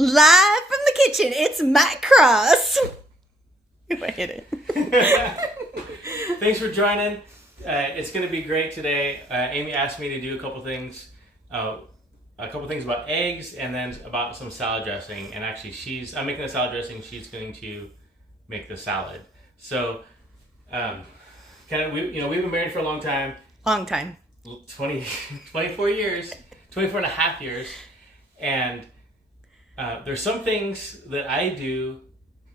Live from the kitchen, it's Matt Cross. If I hit it. Thanks for joining. It's going to be great today. Amy asked me to do a couple things about eggs and then about some salad dressing. And actually, I'm making the salad dressing. She's going to make the salad. So, we've been married for a long time. 24 years, 24 and a half years. And there's some things that I do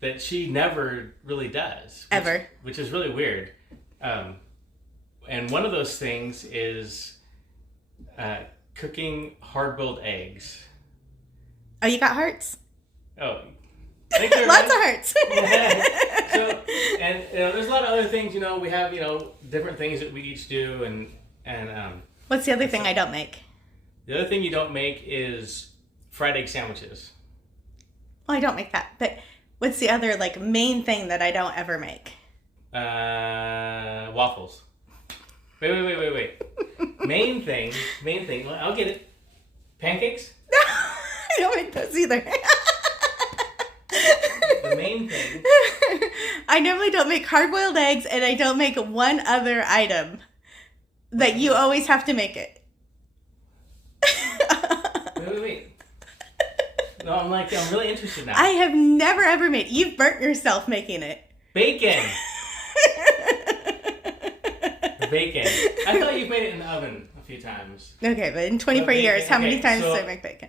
that she never really does. Which is really weird. And one of those things is cooking hard-boiled eggs. Oh, you got hearts? Oh, thank you. Lots of hearts. There's a lot of other things. We have different things that we each do, and what's the other thing I don't make? The other thing you don't make is fried egg sandwiches. Well, I don't make that, but what's the other main thing that I don't ever make? Waffles. Wait. Main thing. Well, I'll get it. Pancakes? No, I don't make those either. The main thing. I normally don't make hard-boiled eggs, and I don't make one other item that you always have to make it. Wait. No, I'm really interested now. I have never ever made. You've burnt yourself making it. Bacon. Bacon. I thought you've made it in the oven a few times. Okay, but in 24 years, how many times did I make bacon?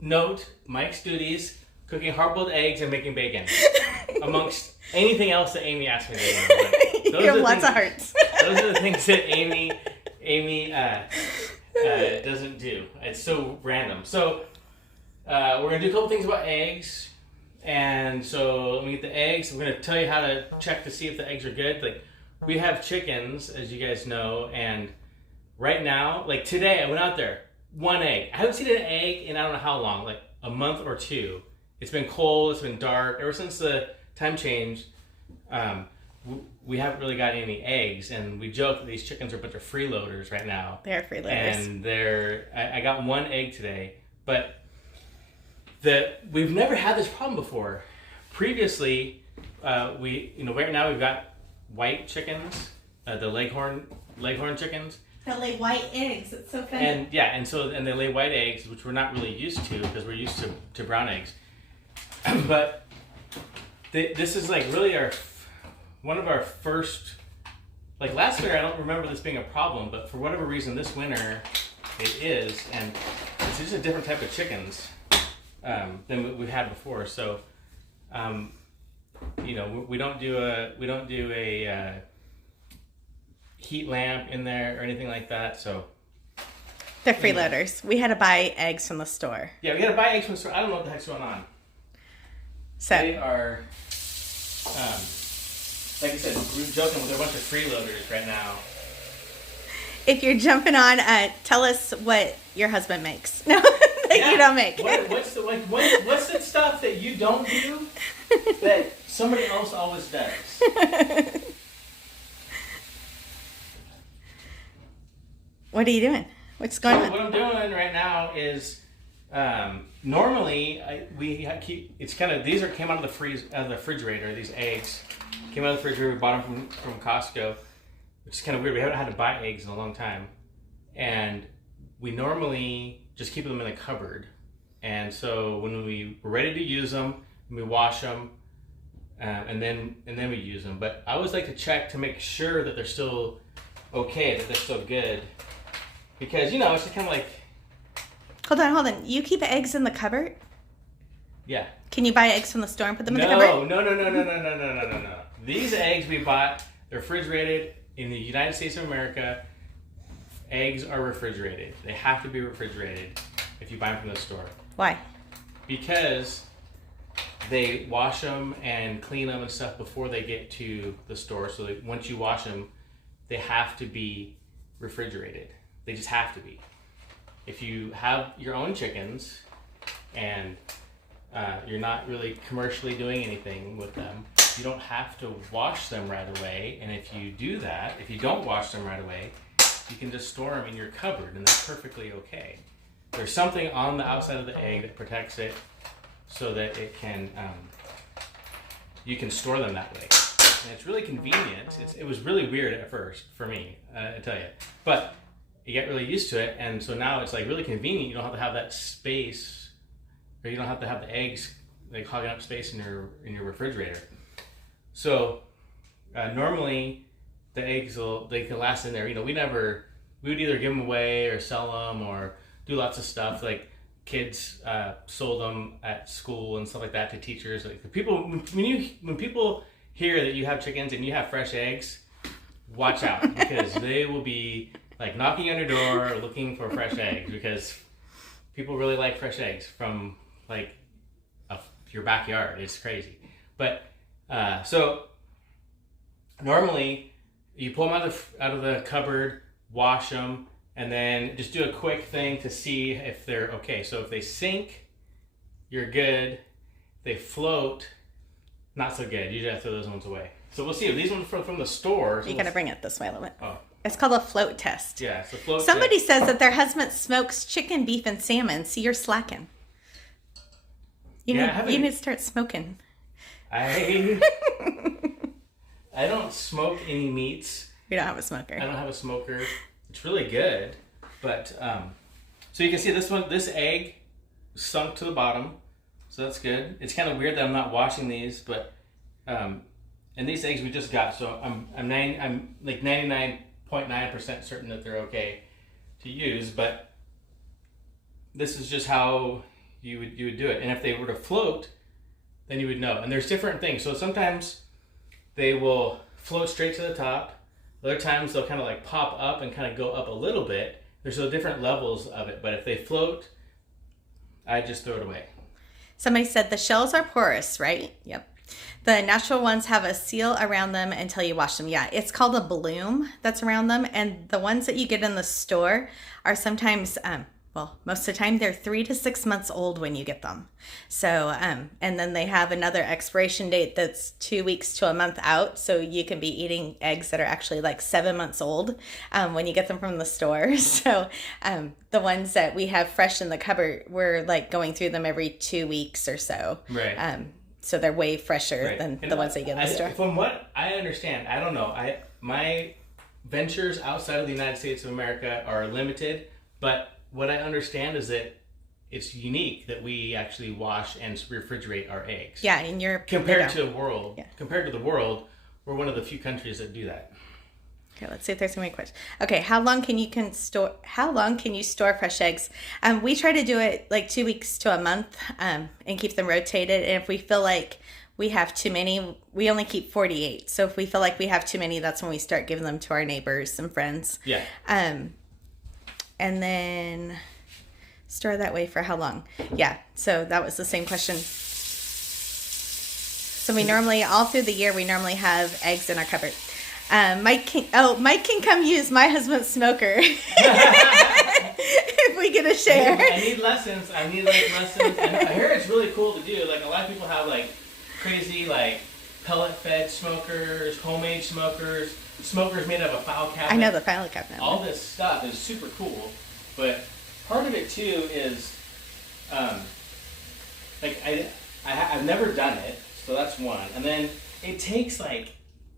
Note Mike's duties: cooking hard-boiled eggs and making bacon, amongst anything else that Amy asked me to do. You have lots of hearts. Those are the things that Amy doesn't do. It's so random. So we're gonna do a couple things about eggs, and so let me get the eggs. We're gonna tell you how to check to see if the eggs are good. We have chickens, as you guys know, and right now, today, I went out there, one egg. I haven't seen an egg in I don't know how long, a month or two. It's been cold, it's been dark. Ever since the time change, we haven't really got any eggs, and we joke that these chickens are a bunch of freeloaders right now. They're freeloaders. And I got one egg today, but we've never had this problem before. Previously, right now we've got white chickens, the leghorn chickens. They lay white eggs. It's so funny. And they lay white eggs, which we're not really used to because we're used to brown eggs. But this is really one of our first. Last winter, I don't remember this being a problem, but for whatever reason, this winter it is, and it's just a different type of chickens than we had before. So. We don't do a heat lamp in there or anything like that. So they're freeloaders. We had to buy eggs from the store. Yeah, we had to buy eggs from the store. I don't know what the heck's going on. So they are, like I said, we're joking with a bunch of freeloaders right now. If you're jumping on, tell us what your husband makes. No, you don't make. What's the stuff that you don't do that somebody else always does? What are you doing? What's going on? What I'm doing right now is normally it's kind of came out of the refrigerator. These eggs came out of the refrigerator. We bought them from Costco, which is kind of weird. We haven't had to buy eggs in a long time, and we normally just keep them in the cupboard. And so when we were ready to use them, we wash them, and then we use them. But I always like to check to make sure that they're still okay, that they're still good, because it's just kind of Hold on. You keep eggs in the cupboard? Yeah. Can you buy eggs from the store and put them in the cupboard? No. These eggs we bought, they're refrigerated in the United States of America. Eggs are refrigerated. They have to be refrigerated if you buy them from the store. Why? Because they wash them and clean them and stuff before they get to the store. So once you wash them, they have to be refrigerated. They just have to be. If you have your own chickens and you're not really commercially doing anything with them, you don't have to wash them right away. And if you do that, if you don't wash them right away, you can just store them in your cupboard and they're perfectly okay. there's something on the outside of the egg that protects it so that it can you can store them that way. And it's really convenient. It was really weird at first for me, I tell you, but you get really used to it, and so now it's like really convenient. You don't have to have that space, or you don't have to have the eggs like hogging up space in your refrigerator. So normally the eggs they can last in there. We would either give them away or sell them or do lots of stuff. Like kids sold them at school and stuff like that to teachers. Like people, when people hear that you have chickens and you have fresh eggs, watch out, because they will be like knocking on your door looking for fresh eggs, because people really like fresh eggs from like your backyard. It's crazy. But so normally you pull them out of the cupboard, wash them, and then just do a quick thing to see if they're okay. So if they sink, you're good. If they float, not so good. You just have to throw those ones away. So we'll see. If these ones from the store. So you gotta bring it this way a little bit. Oh. It's called a float test. Yeah, it's a float Somebody test. says that their husband smokes chicken, beef, and salmon. See, you're slacking. You need to start smoking. I don't smoke any meats. You don't have a smoker. I don't have a smoker. It's really good, but so you can see this egg sunk to the bottom, so that's good. It's kind of weird that I'm not washing these, but and these eggs we just got, so I'm like 99.9% certain that they're okay to use, but this is just how you would do it. And if they were to float, then you would know. And there's different things. So sometimes they will float straight to the top. Other times they'll kind of like pop up and kind of go up a little bit. There's different levels of it, but if they float, I just throw it away. Somebody said the shells are porous, right? Yep. The natural ones have a seal around them until you wash them. Yeah, it's called a bloom that's around them. And the ones that you get in the store are sometimes, most of the time they're 3 to 6 months old when you get them. So, and then they have another expiration date that's 2 weeks to a month out. So you can be eating eggs that are actually like 7 months old when you get them from the store. So the ones that we have fresh in the cupboard, we're like going through them every 2 weeks or so. Right. So they're way fresher than the ones that you get in the store. From what I understand, I don't know. My ventures outside of the United States of America are limited, but what I understand is that it's unique that we actually wash and refrigerate our eggs. Yeah, in Europe. Compared to the world, we're one of the few countries that do that. Okay, let's see if there's any questions. Okay, how long can you store fresh eggs? We try to do it like 2 weeks to a month, and keep them rotated. And if we feel like we have too many, we only keep 48. So if we feel like we have too many, that's when we start giving them to our neighbors and friends. Yeah. And then store that way for how long? Yeah, so that was the same question. So we normally, all through the year, we normally have eggs in our cupboard. Mike can come use my husband's smoker if we get a share. I need lessons. And I hear it's really cool to do. Like a lot of people have like crazy like pellet-fed smokers, homemade smokers made out of a file cabinet. I know the file cabinet. All this stuff is super cool, but part of it too is, like I've never done it, so that's one. And then it takes like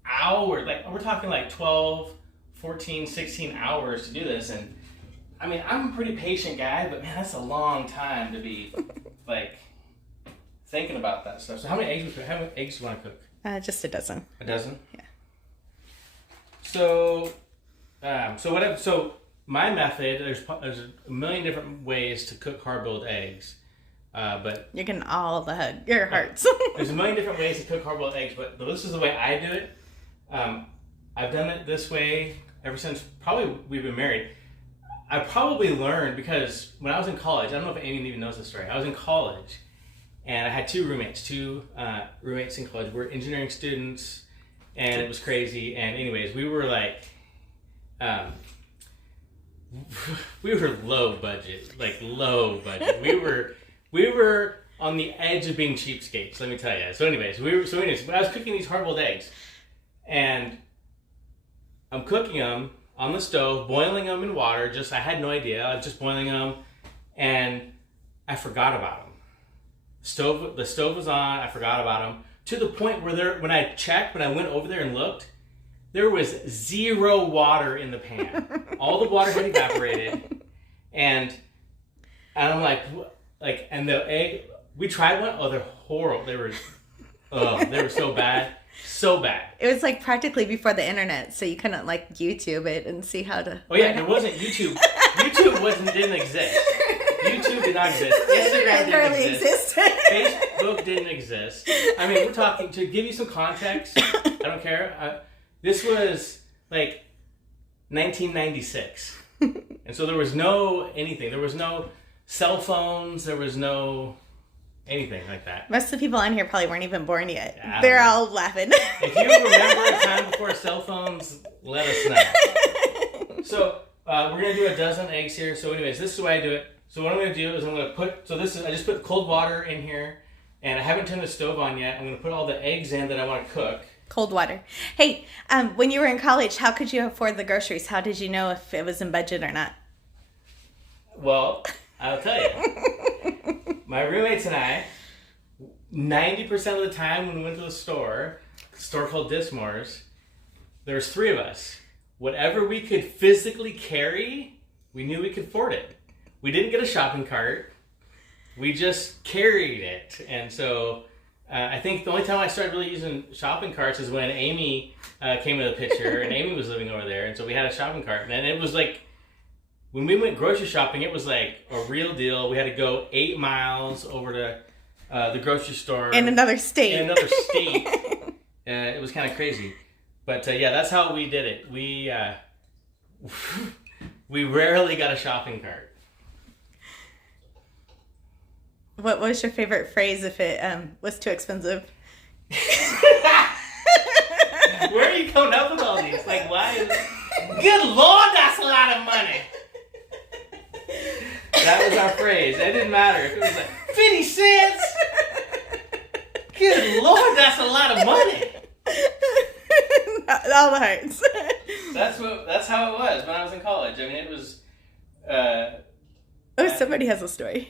hours, like we're talking like 12, 14, 16 hours to do this. And I mean, I'm a pretty patient guy, but man, that's a long time to be like thinking about that stuff. So how many eggs do you want to cook? Just a dozen. A dozen? Yeah. So my method, there's a million different ways to cook hard-boiled eggs, but you're getting all your hearts. There's a million different ways to cook hard-boiled eggs, but this is the way I do it. I've done it this way ever since probably we've been married. I probably learned because when I was in college, I don't know if anyone even knows this story. I was in college, and I had two roommates in college. We're engineering students. And it was crazy. And anyways, we were like, we were low budget. We were on the edge of being cheapskates, let me tell you. So anyways, I was cooking these hard-boiled eggs, and I'm cooking them on the stove, boiling them in water. I had no idea. I was just boiling them, and I forgot about them. The stove was on. I forgot about them to the point where when I went over there and looked, there was 0 water in the pan. All the water had evaporated, and I'm like, and the egg. We tried one. Oh, they're horrible. They were so bad. So bad. It was like practically before the internet, so you couldn't like YouTube it and see how to. Oh yeah, there wasn't YouTube. YouTube didn't exist. YouTube did not exist. Instagram didn't exist. Facebook didn't exist. I mean, we're talking to give you some context. I don't care. This was like 1996, and so there was no anything. There was no cell phones. There was no anything like that. Most of the people on here probably weren't even born yet. Yeah, they're all laughing. If you remember a time before cell phones, let us know. So we're gonna do a dozen eggs here. So anyways, this is the way I do it. So what I'm gonna do is I'm gonna I just put cold water in here, and I haven't turned the stove on yet. I'm gonna put all the eggs in that I want to cook. Cold water. Hey, when you were in college, how could you afford the groceries? How did you know if it was in budget or not? Well, I'll tell you. My roommates and I, 90% of the time when we went to the store called Dismore's, there was 3 of us. Whatever we could physically carry, we knew we could afford it. We didn't get a shopping cart. We just carried it. And so I think the only time I started really using shopping carts is when Amy came into the picture, and Amy was living over there. And so we had a shopping cart. And it was like, when we went grocery shopping, it was like a real deal. We had to go 8 miles over to the grocery store. In another state. It was kind of crazy. But yeah, that's how we did it. We rarely got a shopping cart. What was your favorite phrase if it was too expensive? Where are you coming up with all these? Like, why? Good Lord, that's a lot of money. That was our phrase. It didn't matter if it was like 50 cents. Good Lord, that's a lot of money. All the hearts. That's how it was when I was in college. I mean, it was. Somebody has a story.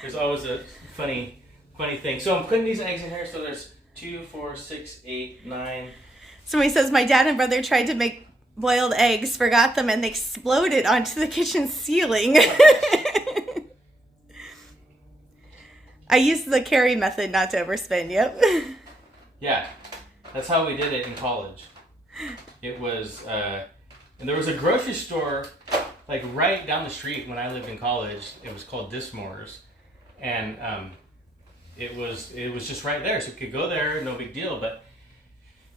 There's always a funny thing. So I'm putting these eggs in here. So there's 2, 4, 6, 8, 9. Somebody says my dad and brother tried to make boiled eggs, forgot them, and they exploded onto the kitchen ceiling. I used the carry method not to overspend. Yep. Yeah, that's how we did it in college. It was, and there was a grocery store like right down the street when I lived in college. It was called Dismore's, and it was just right there, so we could go there, no big deal. But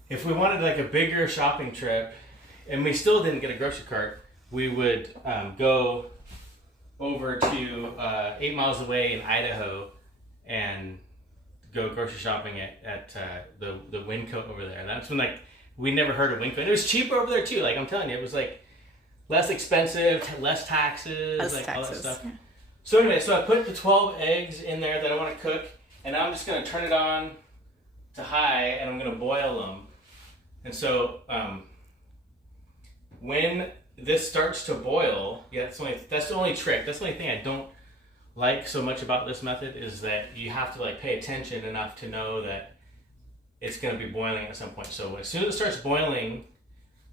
if we wanted like a bigger shopping trip, and we still didn't get a grocery cart, we would go over to 8 miles away in Idaho and go grocery shopping at the Winco over there. And that's when like we never heard of Winco, and it was cheaper over there too. Like I'm telling you, it was like less expensive, less taxes, all that stuff. Yeah. So anyway, so I put the 12 eggs in there that I want to cook, and now I'm just gonna turn it on to high, and I'm gonna boil them. And so when this starts to boil, yeah, that's the only trick. That's the only thing I don't like so much about this method is that you have to like pay attention enough to know that it's going to be boiling at some point. So as soon as it starts boiling,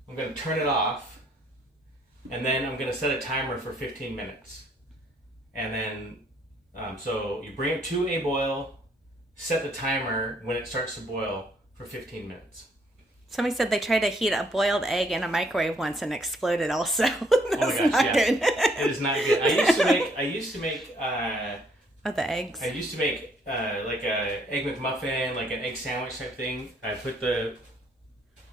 I'm going to turn it off, and then I'm going to set a timer for 15 minutes. And then, so you bring it to a boil, set the timer when it starts to boil for 15 minutes. Somebody said they tried to heat a boiled egg in a microwave once and exploded also. Oh my gosh, yeah. Good. It is not good. I used to make the eggs. I used to make like a egg McMuffin, like an egg sandwich type thing. I put the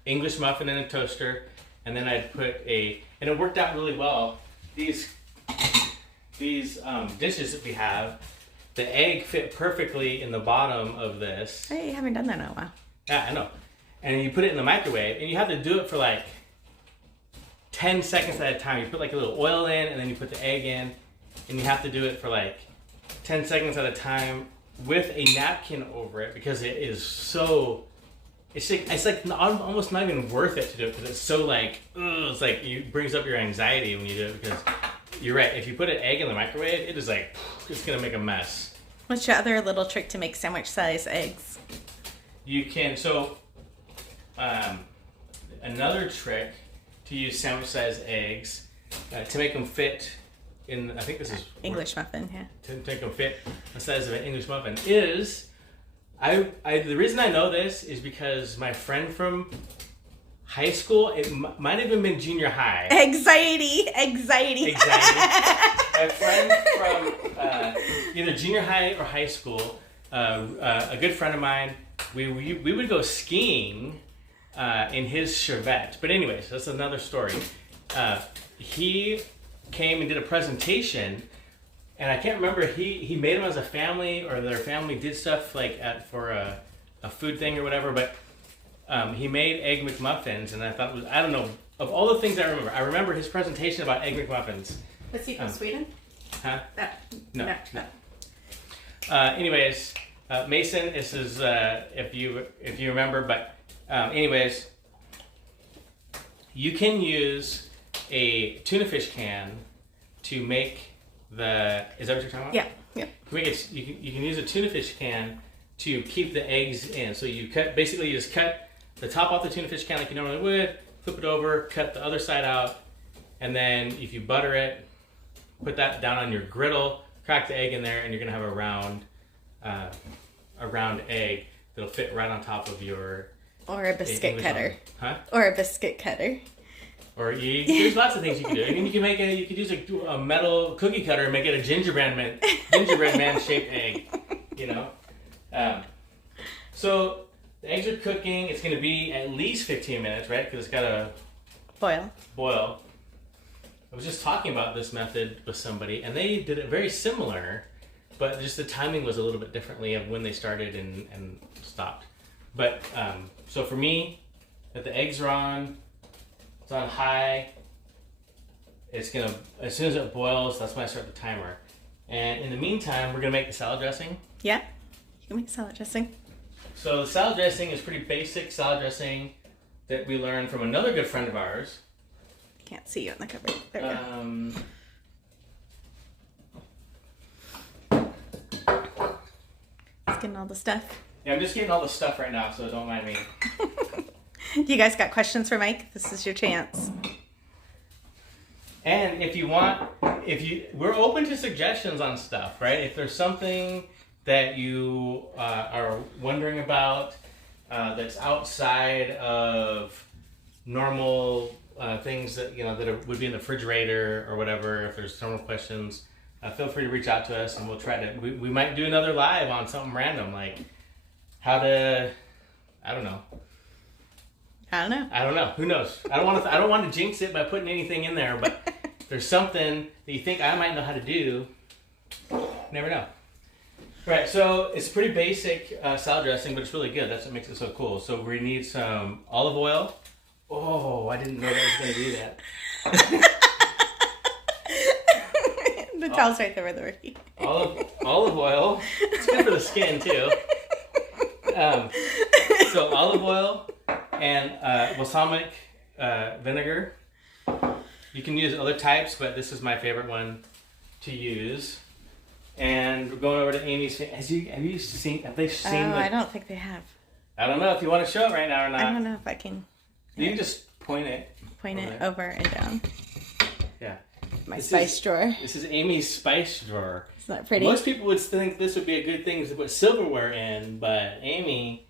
English muffin in a toaster, and then I'd put and it worked out really well. These dishes that we have, the egg fit perfectly in the bottom of this. Hey, I haven't done that in a while. Yeah, I know. And you put it in the microwave, and you have to do it for like 10 seconds at a time. You put like a little oil in, and then you put the egg in, and you have to do it for like 10 seconds at a time with a napkin over it, because it is so, it's like almost not even worth it to do it, because it's so like, it's like it brings up your anxiety when you do it, because you're right. If you put an egg in the microwave, it is like, it's going to make a mess. What's your other little trick to make sandwich size eggs? You can, another trick to use sandwich size eggs to make them fit in, I think this is English muffin, yeah. To make them fit the size of an English muffin is, the reason I know this is because my friend from high school, it might have even been junior high. Anxiety. My friend from either junior high or high school, a good friend of mine, we would go skiing in his Chevette. But anyways, that's another story. He came and did a presentation, and I can't remember, he made them as a family, or their family did stuff like for a food thing or whatever, but he made Egg McMuffins, and I thought it was, I don't know, of all the things I remember his presentation about Egg McMuffins. Was he from Sweden? Huh? No. Anyways, Mason, this is, if you remember, but anyways, you can use a tuna fish can to make is that what you're talking about? Yeah. You can use a tuna fish can to keep the eggs in. So you just cut the top off the tuna fish can like you normally would, flip it over, cut the other side out, and then if you butter it, put that down on your griddle, crack the egg in there, and you're gonna have a round egg that'll fit right on top of your. Or a biscuit cutter. Huh? Or a biscuit cutter. Or there's lots of things you can do. I mean, you could use a metal cookie cutter and make it a gingerbread man shaped egg. You know. So the eggs are cooking. It's going to be at least 15 minutes, right? Because it's got to boil. I was just talking about this method with somebody, and they did it very similar, but just the timing was a little bit differently of when they started and stopped. But so for me, if the eggs are on, it's on high. It's gonna, as soon as it boils, that's when I start the timer. And in the meantime, we're gonna make the salad dressing. Yeah, you can make salad dressing. So the salad dressing is pretty basic salad dressing that we learned from another good friend of ours. Can't see you in the cupboard. There we go. Just getting all the stuff. Yeah, I'm just getting all the stuff right now, so don't mind me. You guys got questions for Mike? This is your chance. And if you want, we're open to suggestions on stuff, right? If there's something that you are wondering about that's outside of normal things that would be in the refrigerator or whatever, if there's normal questions, feel free to reach out to us, and we'll try to. We might do another live on something random, like how to. I don't know. Who knows? I don't want to jinx it by putting anything in there, but if there's something that you think I might know how to do, never know. Right, so it's pretty basic salad dressing, but it's really good. That's what makes it so cool. So we need some olive oil. Oh, I didn't know that was going to do that. The towel's right there with the rookie. Olive oil. It's good for the skin, too. So olive oil and balsamic vinegar. You can use other types, but this is my favorite one to use. And we're going over to Amy's. Have they seen? I don't think they have. I don't know if you want to show it right now or not. I don't know if I can. You can just point it. Point it over and down. Yeah. My spice drawer. This is Amy's spice drawer. Isn't that pretty? Most people would think this would be a good thing to put silverware in, but Amy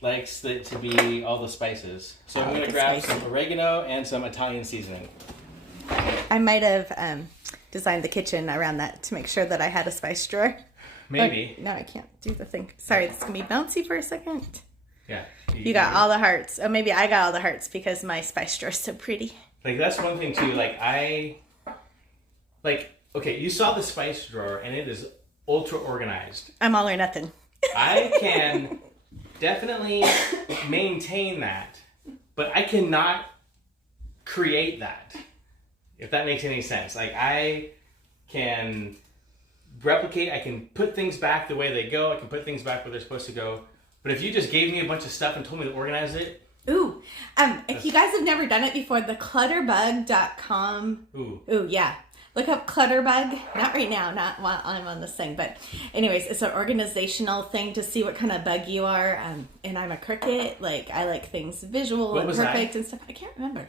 likes it to be all the spices. So I'm going to grab some oregano and some Italian seasoning. I might have designed the kitchen around that to make sure that I had a spice drawer. Maybe. But no, I can't do the thing. Sorry, this is going to be bouncy for a second. Yeah. You got all the hearts. Oh, maybe I got all the hearts because my spice drawer is so pretty. Like, that's one thing, too. Okay, you saw the spice drawer, and it is ultra organized. I'm all or nothing. I can definitely maintain that, but I cannot create that, if that makes any sense. Like, I can replicate, I can put things back the way they go, I can put things back where they're supposed to go, but if you just gave me a bunch of stuff and told me to organize it... Ooh, if you guys have never done it before, theclutterbug.com... Ooh, yeah. Look up Clutterbug. Not right now, not while I'm on this thing. But anyways, it's an organizational thing to see what kind of bug you are. And I'm a cricket. Like, I like things visual What and was perfect I? and stuff. I can't remember.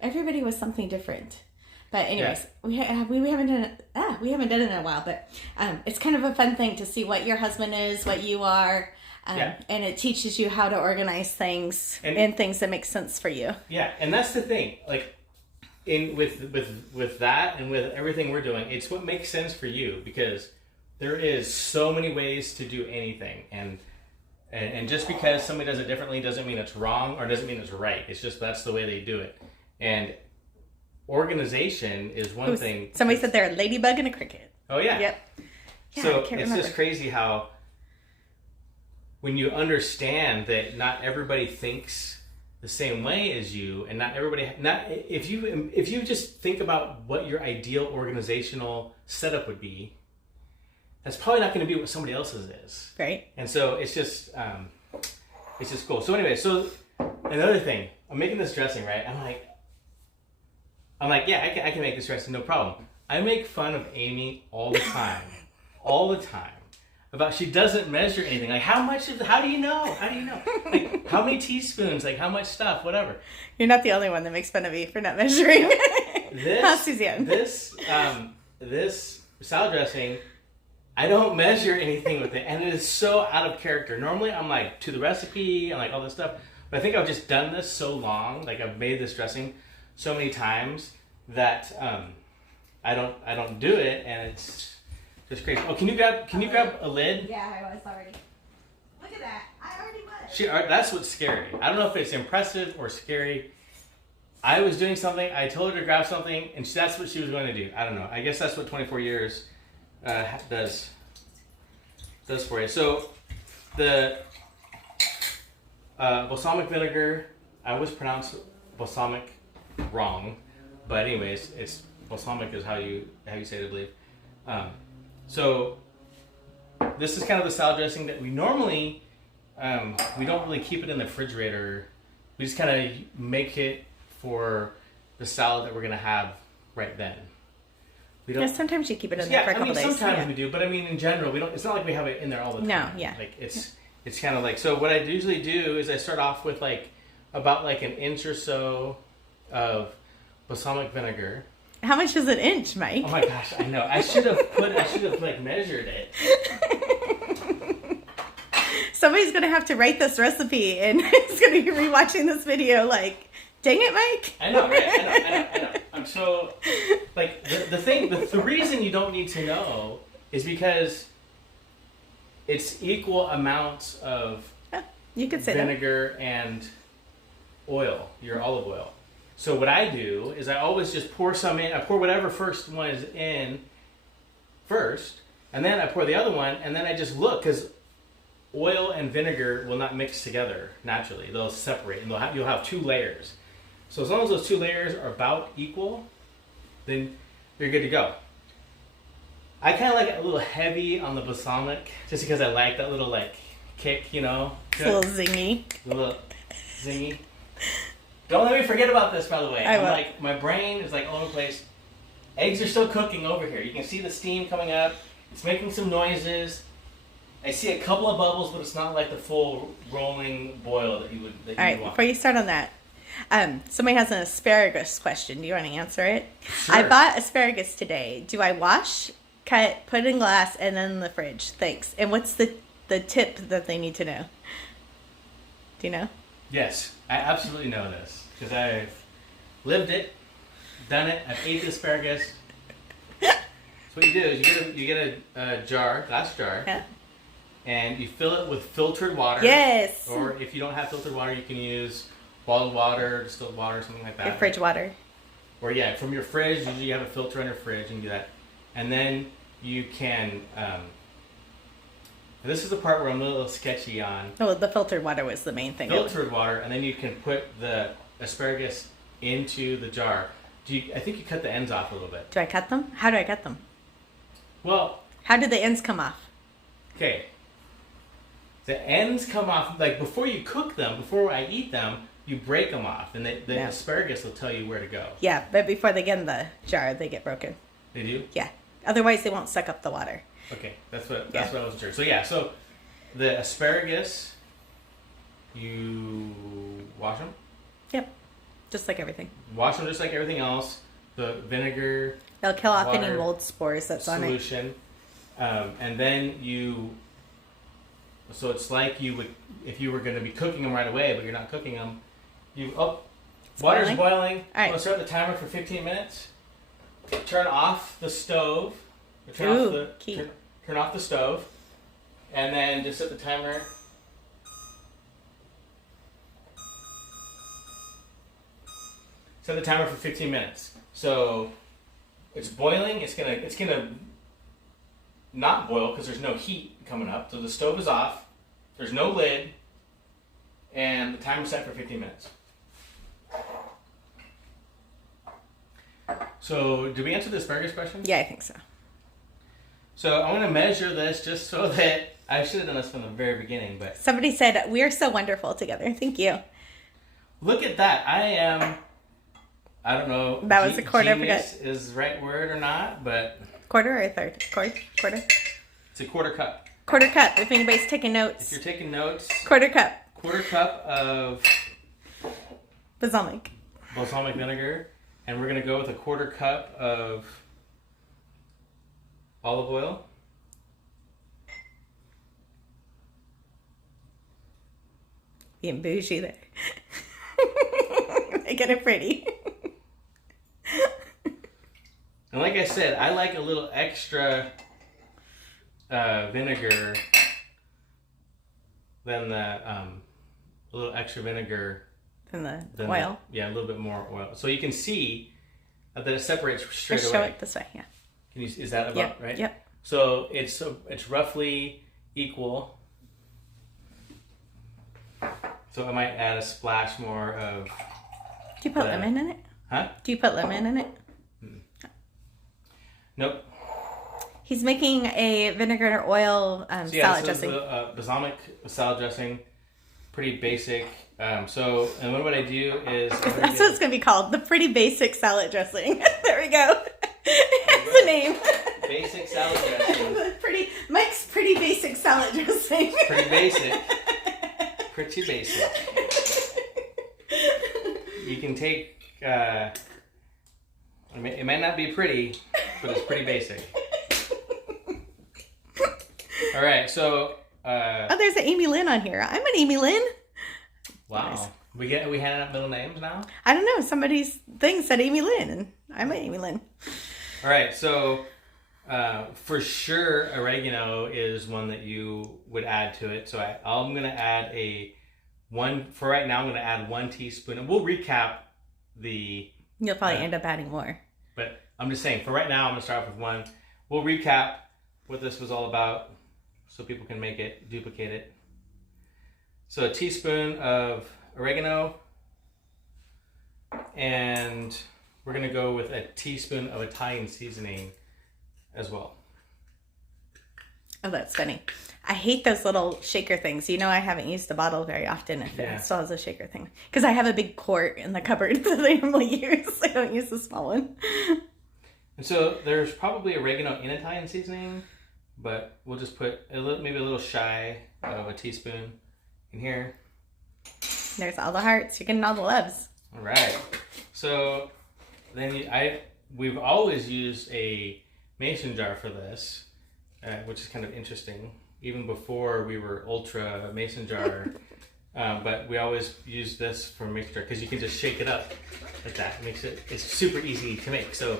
Everybody was something different. But anyways, we haven't done it. We haven't done it in a while. But it's kind of a fun thing to see what your husband is, what you are. And it teaches you how to organize things and things that make sense for you. Yeah, and that's the thing. Like, with that and with everything we're doing, it's what makes sense for you, because there is so many ways to do anything, and just because somebody does it differently doesn't mean it's wrong or doesn't mean it's right. It's just that's the way they do it. And organization is one thing. Somebody said they're a ladybug and a cricket. Oh yeah. Yep. Yeah, So it's just crazy how when you understand that not everybody thinks the same way as you, and if you just think about what your ideal organizational setup would be, that's probably not going to be what somebody else's is. Right. And so it's just cool. So anyway, so another thing, I'm making this dressing, right? I'm like, yeah, I can make this dressing, no problem. I make fun of Amy all the time, about she doesn't measure anything. Like, how do you know? Like, how many teaspoons? Like, how much stuff? Whatever. You're not the only one that makes fun of me for not measuring. Suzanne. This salad dressing, I don't measure anything with it, and it is so out of character. Normally, I'm like to the recipe and like all this stuff, but I think I've just done this so long, like I've made this dressing so many times that I don't do it, and it's just crazy. Oh, can you grab a lid? Yeah, I was already. Look at that. I already was. That's what's scary. I don't know if it's impressive or scary. I was doing something. I told her to grab something, and that's what she was going to do. I don't know. I guess that's what 24 years does for you. So the balsamic vinegar, I always pronounce balsamic wrong, but anyways, it's balsamic is how you say it, I believe. So this is kind of the salad dressing that we normally we don't really keep it in the refrigerator. We just kind of make it for the salad that we're gonna have right then. We don't. Yeah, sometimes you keep it in there for a couple days. Sometimes we do, but I mean, in general, we don't. It's not like we have it in there all the time. No, yeah. Like it's kind of like, so. What I usually do is I start off with about an inch or so of balsamic vinegar. How much is an inch, Mike? Oh my gosh, I know. I should have measured it. Somebody's gonna have to write this recipe, and it's gonna be rewatching this video. Like, dang it, Mike! I know, right? I know. I'm so the reason you don't need to know is because it's equal amounts of you could say vinegar and oil, your olive oil. So what I do is I always just pour some in. I pour whatever first one is in first, and then I pour the other one, and then I just look, because oil and vinegar will not mix together naturally. They'll separate, and you'll have two layers. So as long as those two layers are about equal, then you're good to go. I kind of like it a little heavy on the balsamic, just because I like that little kick, you know. it's a little zingy. A little zingy. Don't let me forget about this, by the way. I will. My brain is all over the place. Eggs are still cooking over here. You can see the steam coming up. It's making some noises. I see a couple of bubbles, but it's not like the full rolling boil that you would All right, want. before you start on that, somebody has an asparagus question. Do you want to answer it? Sure. I bought asparagus today. Do I wash, cut, put in glass, and then in the fridge? Thanks. And what's the tip that they need to know? Do you know? Yes, I absolutely know this, because I've lived it, done it. I've ate the asparagus. So what you do is you get a glass jar, Yeah. and you fill it with filtered water. Yes. Or if you don't have filtered water, you can use bottled water, distilled water, something like that. Your fridge water. Or from your fridge. Usually you have a filter on your fridge and do that. And then you can. This is the part where I'm a little sketchy on. Oh, the filtered water was the main thing. Filtered water, and then you can put the asparagus into the jar. I think you cut the ends off a little bit. Do I cut them? How do I cut them? Well. How do the ends come off? Okay. The ends come off, before you cook them, before I eat them, you break them off, and the asparagus will tell you where to go. Yeah, but before they get in the jar, they get broken. They do? Yeah. Otherwise, they won't suck up the water. Okay, that's what I wasn't sure. So yeah, so the asparagus, you wash them. Yep. Just like everything. Wash them just like everything else. The vinegar. They'll kill off any mold spores that's on it. Solution, and then you. So it's like you would if you were going to be cooking them right away, but you're not cooking them. Water's boiling. All right. We'll start the timer for 15 minutes. Turn off the stove. Turn off the stove, and then just set the timer. Set the timer for 15 minutes. So it's boiling. It's gonna not boil because there's no heat coming up. So the stove is off. There's no lid, and the timer's set for 15 minutes. So did we answer the asparagus question? Yeah, I think so. So I want to measure this just so that I should have done this from the very beginning, but Somebody said we are so wonderful together. Thank you. look at that. I don't know. That was a quarter. Genius is the right word or not, but Quarter or a third? Quarter. it's a quarter cup. Quarter cup. If anybody's taking notes. If you're taking notes, Quarter cup. quarter cup of Balsamic. balsamic vinegar, and we're gonna go with a quarter cup of olive oil. Being bougie there. Making it pretty. And like I said, I like a little extra vinegar than a little extra vinegar than the oil. Yeah, a little bit more oil, so you can see that it separates straight away. Show it this way, yeah. Is that about right? Yep. So it's roughly equal. So I might add a splash more of. Do you put lemon in it? Huh? Do you put lemon in it? Nope. He's making a vinegar and oil salad dressing. Balsamic salad dressing, pretty basic. And what I do is that's what it's gonna be called, the pretty basic salad dressing. There we go. It's a name. Basic salad dressing. Mike's pretty basic salad dressing. Pretty basic. Pretty basic. You can take. It might not be pretty, but it's pretty basic. All right, so. There's an Amy Lynn on here. I'm an Amy Lynn. Wow. Nice. We handing out middle names now? I don't know. Somebody's thing said Amy Lynn, and I'm an Amy Lynn. All right, so for sure, oregano is one that you would add to it. So I'm going to add for right now, I'm going to add 1 teaspoon. And we'll recap the... You'll probably end up adding more. But I'm just saying, for right now, I'm going to start off with 1. We'll recap what this was all about so people can make it, duplicate it. So a teaspoon of oregano, and we're going to go with a teaspoon of Italian seasoning as well. Oh, that's funny. I hate those little shaker things. You know, I haven't used the bottle very often if it still has a shaker thing. Because I have a big quart in the cupboard that I normally use. I don't use the small one. And so there's probably oregano in Italian seasoning, but we'll just put maybe a little shy of a teaspoon in here. There's all the hearts. You're getting all the loves. All right. So then we've always used a mason jar for this, which is kind of interesting. Even before we were ultra mason jar, but we always use this for mason jar because you can just shake it up like that. It's super easy to make. So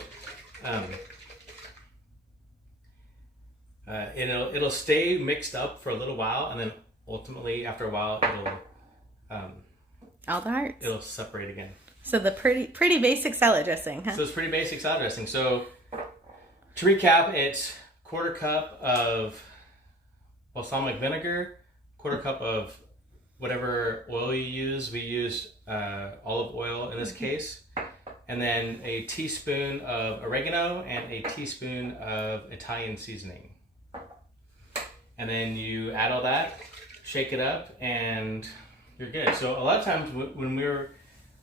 it'll stay mixed up for a little while, and then ultimately after a while all the hearts. It'll separate again. So the pretty basic salad dressing, huh? So it's pretty basic salad dressing. So to recap, it's quarter cup of balsamic vinegar, quarter cup of whatever oil you use. We use olive oil in this case. And then a teaspoon of oregano and a teaspoon of Italian seasoning. And then you add all that, shake it up, and you're good. So a lot of times when we're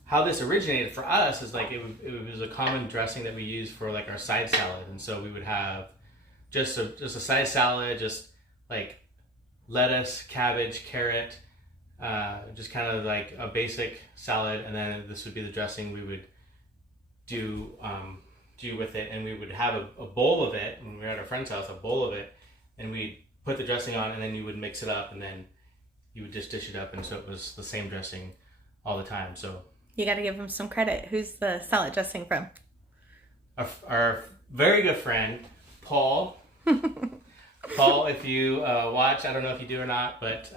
how this originated for us is like it was a common dressing that we used for like our side salad, and so we would have just a side salad, just like lettuce, cabbage, carrot, just kind of like a basic salad, and then this would be the dressing we would do with it, and we would have a bowl of it when we were at our friend's house, a bowl of it, and we'd put the dressing on, and then you would mix it up, and then you would just dish it up, and so it was the same dressing all the time. So you got to give him some credit. Who's the salad dressing from? Our very good friend Paul. Paul, if you watch, I don't know if you do or not, but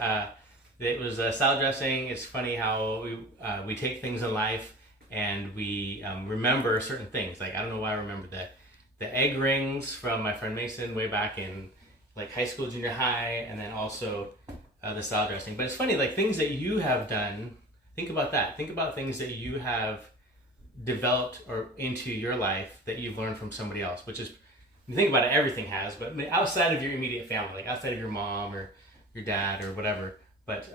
it was a salad dressing. It's funny how we take things in life and we remember certain things. Like, I don't know why I remember the egg rings from my friend Mason way back in like high school, junior high, and then also the salad dressing. But it's funny, like things that you have done. Think about that. Think about things that you have developed or into your life that you've learned from somebody else, which is, you think about it, everything has, but outside of your immediate family, like outside of your mom or your dad or whatever. But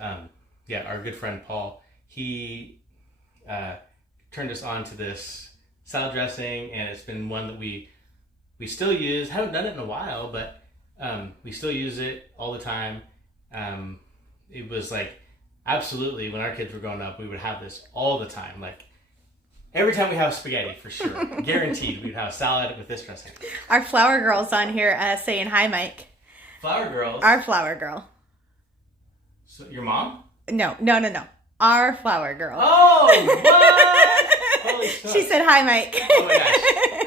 yeah, our good friend Paul, he turned us on to this salad dressing, and it's been one that we still use. Haven't done it in a while, but we still use it all the time. It was like, absolutely, when our kids were growing up, we would have this all the time. Like, every time we have spaghetti, for sure. Guaranteed, we'd have salad with this dressing. Our flower girl's on here saying hi, Mike. Flower girls? Our flower girl. So, your mom? No. Our flower girl. Oh, what? Holy shit. She said hi, Mike. Oh my gosh.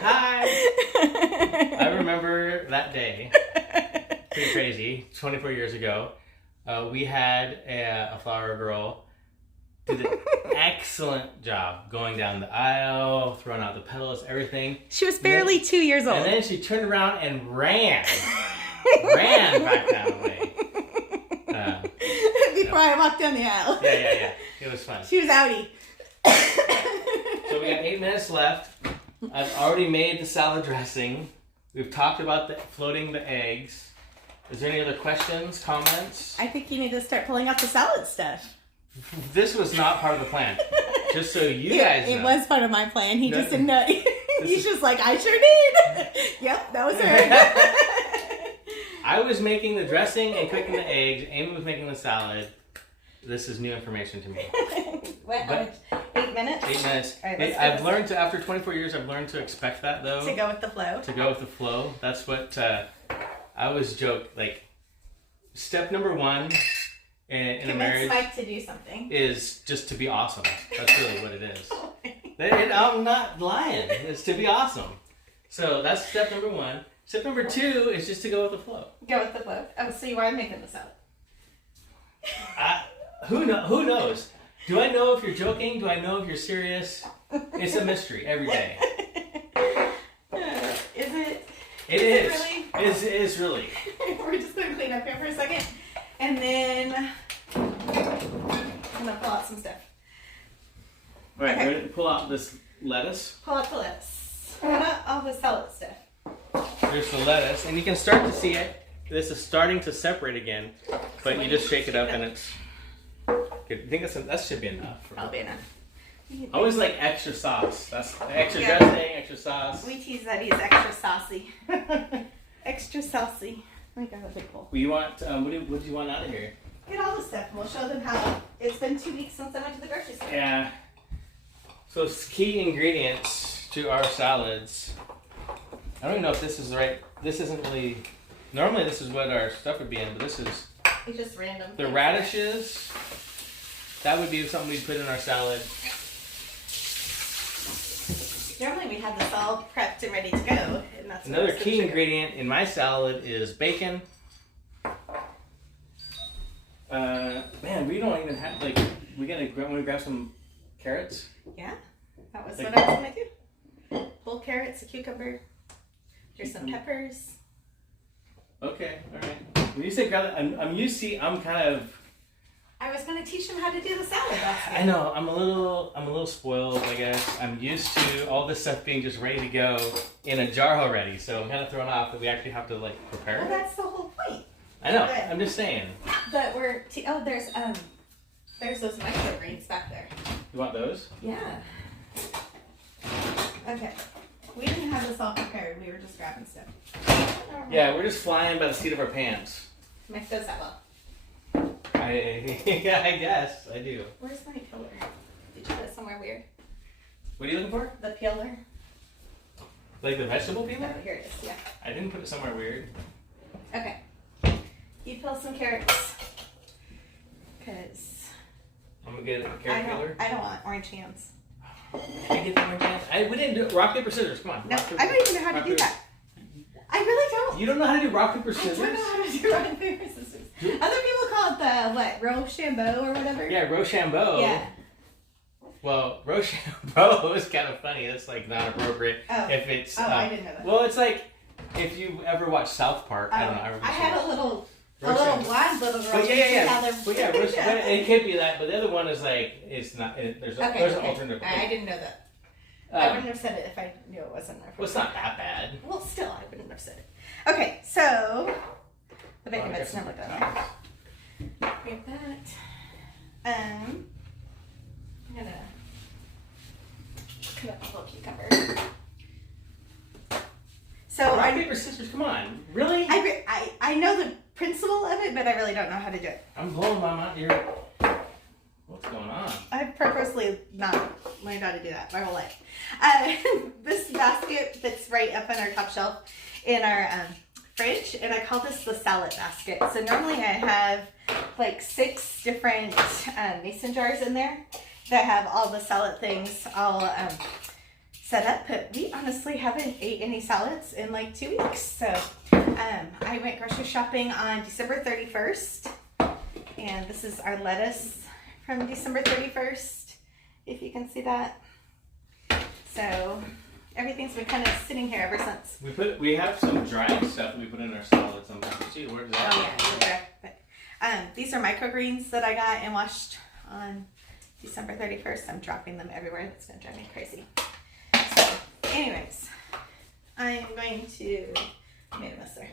Hi. I remember that day. Pretty crazy. 24 years ago. We had a flower girl did an excellent job going down the aisle, throwing out the petals, everything. She was barely 2 years old. And then she turned around and ran back down the way. Before I walked down the aisle. Yeah. It was fun. She was outie. So we got 8 minutes left. I've already made the salad dressing. We've talked about floating the eggs. Is there any other questions, comments? I think you need to start pulling out the salad stuff. This was not part of the plan. Just so you guys know. It was part of my plan. He just didn't know. He's just like, I sure did. Yep, that was her. I was making the dressing and cooking the eggs. Amy was making the salad. This is new information to me. What? 8 minutes? 8 minutes. All right, I've learned to, after 24 years, I've learned to expect that, though. To go with the flow. To go with the flow. That's what I always joke. Like, step number 1 in a marriage Mike to do something is just to be awesome. That's really what it is. I'm not lying. It's to be awesome. So that's step number 1. Step number 2 is just to go with the flow. Go with the flow. Oh, so you are making this up. Who knows? Do I know if you're joking? Do I know if you're serious? It's a mystery every day. Is it? It is. Really? It is really. We're just going to clean up here for a second. And then I'm going to pull out some stuff. All right, Okay. ready to pull out this lettuce. Pull out the lettuce. Not all the salad stuff. There's the lettuce, and you can start to see it. This is starting to separate again, but you just shake it up and it's good. I think that should be enough. That'll be enough. I always like extra sauce. That's extra dressing, extra sauce. We tease that he's extra saucy. Extra saucy. Let me grab a big bowl. Well, you want what do you want out of here? Get all the stuff and we'll show them how it's been 2 weeks since I went to the grocery store. Yeah. So key ingredients to our salads. I don't even know if this is the right. This isn't really. Normally this is what our stuff would be in, but this is. It's just random. The radishes. That would be something we'd put in our salad. Normally we have this all prepped and ready to go. And that's Another key ingredient in my salad is bacon. Man, we don't even have want to grab some carrots? Yeah, that was what I was gonna do. Full carrots, a cucumber. Here's some peppers. Okay, all right. When you say grab, I'm kind of. I was gonna teach him how to do the salad last I know. I'm a little spoiled, I guess. I'm used to all this stuff being just ready to go in a jar already, so I'm kind of thrown off that we actually have to prepare. Well, that's the whole point. I know. I'm just saying. But there's There's those microgreens back there. You want those? Yeah. Okay. We didn't have this all prepared. We were just grabbing stuff. Yeah, we're just flying by the seat of our pants. Mike does that well. Yeah, I guess I do. Where's my peeler? Did you put it somewhere weird? What are you looking for? The peeler? Like the vegetable Oh, peeler? here it is, yeah. I didn't put it somewhere weird. Okay. You peel some carrots. Because I'm gonna get a carrot peeler. I don't want orange hands. I get the orange hands. We didn't do it. Rock, paper, scissors. Come on. No, Rock, paper, I don't even know how to do that. I really don't. You don't know how to do rock, paper, scissors? I don't know how to do rock, paper, scissors. Other people call it the, what, Rochambeau or whatever? Yeah, Rochambeau. Yeah. Well, Rochambeau is kind of funny. That's like not appropriate. Oh. If it's. I didn't know that. Well, it's like if you ever watch South Park. I don't know. I had a little Rochambeau. blonde little girl. But yeah. But But it could be that. But the other one is like it's not. There's an alternative. I didn't know that. I wouldn't have said it if I knew it wasn't. Well, it's not that bad. Well, still, I wouldn't have said it. Okay, so the bacon bit's never done. Get that. I'm gonna cut up a whole cucumber. So rock, paper, scissors. Come on, really? I know the principle of it, but I really don't know how to do it. I'm blowing my mind here. What's going on? I've purposely not learned how to do that my whole life. This basket that's right up on our top shelf in our fridge, and I call this the salad basket. So normally I have like 6 different mason jars in there that have all the salad things all set up, but we honestly haven't ate any salads in like 2 weeks. So I went grocery shopping on December 31st, and this is our lettuce from December 31st, if you can see that. So everything's been kind of sitting here ever since. We have some dried stuff that we put in our salad sometimes. See, where's that? Oh yeah, but these are microgreens that I got and washed on December 31st. I'm dropping them everywhere. That's gonna drive me crazy. So, anyways, I'm going to made a mess there.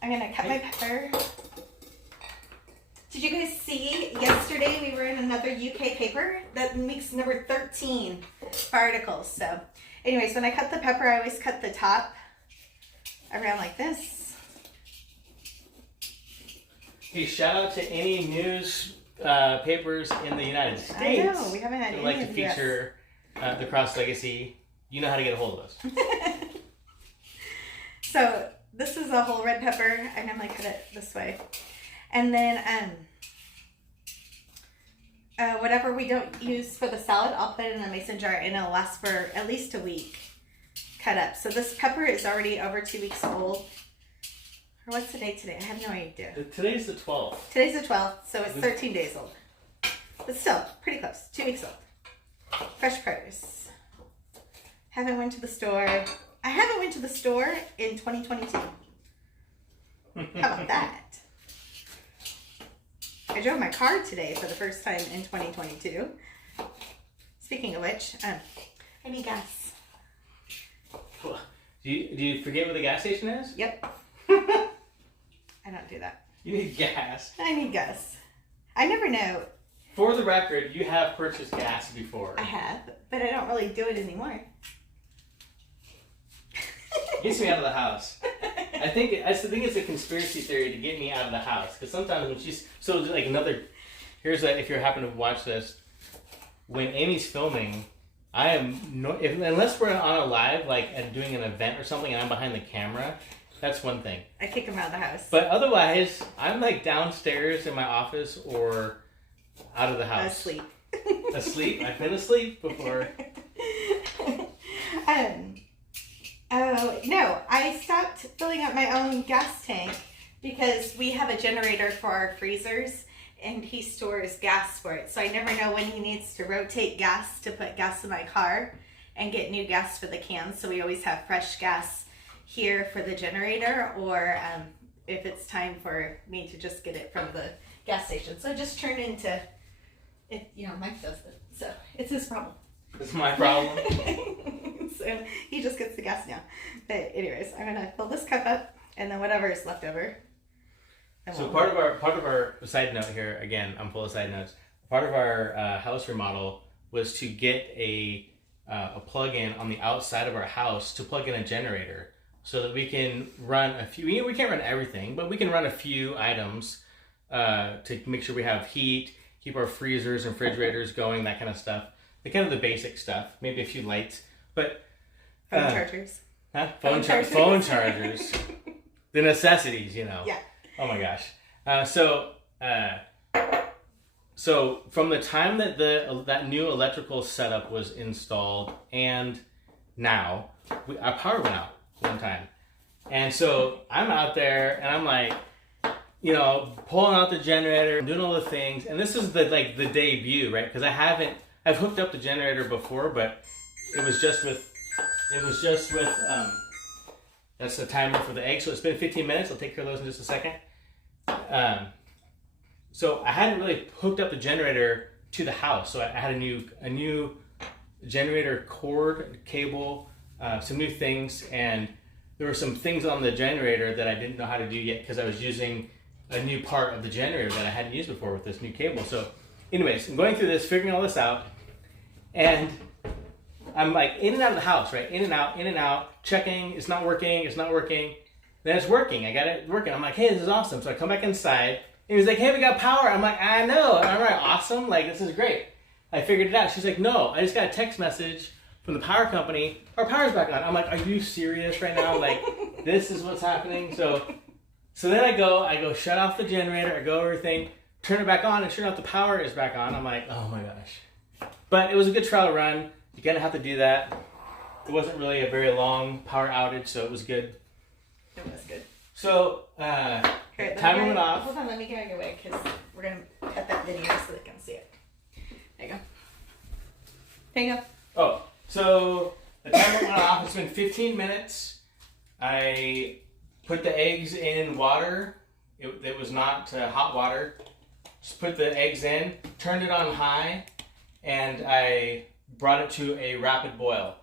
I'm gonna cut my pepper. Did you guys see yesterday we were in another UK paper that makes number 13 for articles? So anyways, when I cut the pepper, I always cut the top around like this. Hey, shout out to any news papers in the United States. I know, we haven't had any like to in the US. feature the Cross Legacy. You know how to get a hold of us. So this is a whole red pepper. I'm gonna cut it this way. And then whatever we don't use for the salad, I'll put it in a mason jar and it'll last for at least a week cut up. So this pepper is already over 2 weeks old. Or what's the date today? I have no idea. Today's the 12th. Today's the 12th, so it's 13 days old. But still, pretty close. 2 weeks old. Fresh produce. Haven't went to the store. I haven't went to the store in 2022. How about that? I drove my car today for the first time in 2022. Speaking of which, I need gas. Do you forget what the gas station is? Yep. I don't do that. You need gas. I need gas. I never know. For the record, you have purchased gas before. I have, but I don't really do it anymore. Gets me out of the house. I think it's a conspiracy theory to get me out of the house, because sometimes when she's if you happen to watch this, when Amy's filming, I am unless we're on a live and doing an event or something and I'm behind the camera, that's one thing. I kick him out of the house. But otherwise, I'm downstairs in my office or out of the house. Asleep. Asleep? I've been asleep before. Oh, no, I stopped filling up my own gas tank because we have a generator for our freezers and he stores gas for it. So I never know when he needs to rotate gas to put gas in my car and get new gas for the cans. So we always have fresh gas here for the generator, or if it's time for me to just get it from the gas station. So it just turned into, Mike does it. So it's his problem. It's my problem. So he just gets the gas now. But anyways, I'm gonna fill this cup up, and then whatever is left over. So part of our side note here, again, I'm full of side notes. part of our house remodel was to get a plug-in on the outside of our house to plug in a generator so that we can run a few. We can't run everything, but we can run a few items to make sure we have heat, keep our freezers and refrigerators going, that kind of stuff. The basic stuff. Maybe a few lights, but phone chargers. Huh? Phone chargers. The necessities, you know. Yeah. Oh my gosh. So from the time that that new electrical setup was installed and now, our power went out one time. And so I'm out there and I'm like, you know, pulling out the generator, doing all the things. And this is the debut, right? Because I've hooked up the generator before, but it was just with that's the timer for the eggs. So it's been 15 minutes. I'll take care of those in just a second. So I hadn't really hooked up the generator to the house. So I had a new generator cord, cable, some new things, and there were some things on the generator that I didn't know how to do yet because I was using a new part of the generator that I hadn't used before with this new cable. So anyways, I'm going through this, figuring all this out, and I'm like in and out of the house, right? In and out, checking, it's not working. Then it's working, I got it working. I'm like, hey, this is awesome. So I come back inside, and he's like, hey, we got power. I'm like, I know. And I'm like, awesome, like this is great. I figured it out. She's like, no, I just got a text message from the power company. Our power's back on. I'm like, are you serious right now? Like, this is what's happening? So then I go shut off the generator, I go everything, turn it back on, and sure enough, the power is back on. I'm like, oh my gosh. But it was a good trial run. You're gonna have to do that. It wasn't really a very long power outage, so it was good. It was good. So, timer went off. Hold on, let me get out of your way because we're going to cut that video so they can see it. There you go. There you go. Oh, so the timer went off. It's been 15 minutes. I put the eggs in water. It was not hot water. Just put the eggs in, turned it on high, and I brought it to a rapid boil.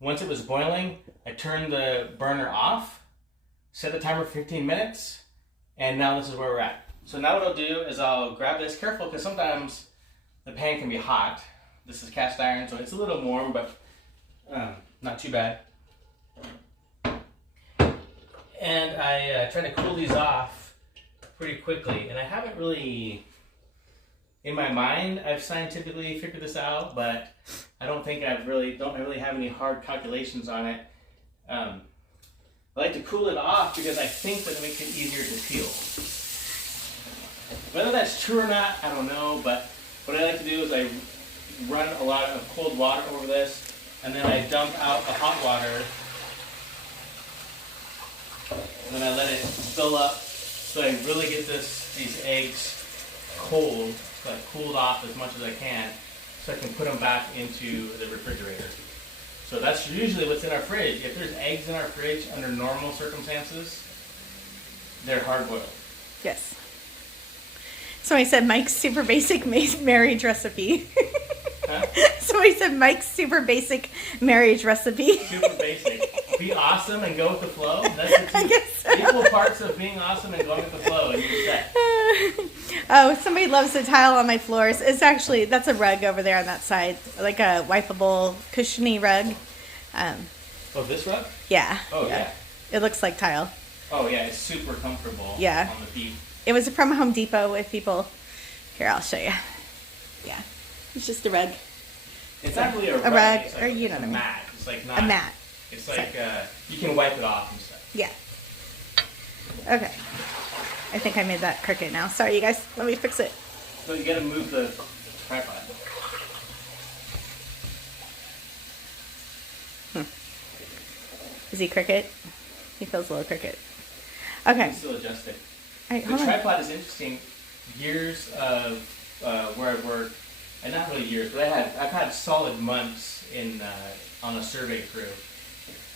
Once it was boiling, I turned the burner off, set the timer for 15 minutes, and now this is where we're at. So now what I'll do is I'll grab this, careful because sometimes the pan can be hot. This is cast iron, so it's a little warm, but not too bad. And I try to cool these off pretty quickly, and I haven't really, in my mind, I've scientifically figured this out, but I don't think don't really have any hard calculations on it. I like to cool it off because I think that it makes it easier to peel. Whether that's true or not, I don't know, but what I like to do is I run a lot of cold water over this, and then I dump out the hot water, and then I let it fill up so I really get these eggs cold, so I've cooled off as much as I can, so I can put them back into the refrigerator. So that's usually what's in our fridge. If there's eggs in our fridge under normal circumstances, they're hard-boiled. Yes. Somebody said Mike's super basic marriage recipe. Huh? Somebody said Mike's super basic marriage recipe. Super basic. Be awesome and go with the flow. That's the two equal parts of being awesome and going with the flow, and you're set. Oh, somebody loves the tile on my floors. That's a rug over there on that side, like a wipeable, cushiony rug. Oh, this rug? Yeah. Oh, yeah. It looks like tile. Oh, yeah, it's super comfortable. Yeah. On the feet. It was from Home Depot with people. Here, I'll show you. Yeah. It's just a rug. It's not really a rug. It's like, or you know what I mean. Mat. It's like not. A mat. It's like you can wipe it off and stuff. Yeah. Okay. I think I made that crooked now. Sorry, you guys. Let me fix it. So you gotta move the tripod. Is he crooked? He feels a little crooked. Okay. You can still adjust it. All right, the tripod is interesting. Years of where I've worked, and not really years, but I've had solid months on a survey crew,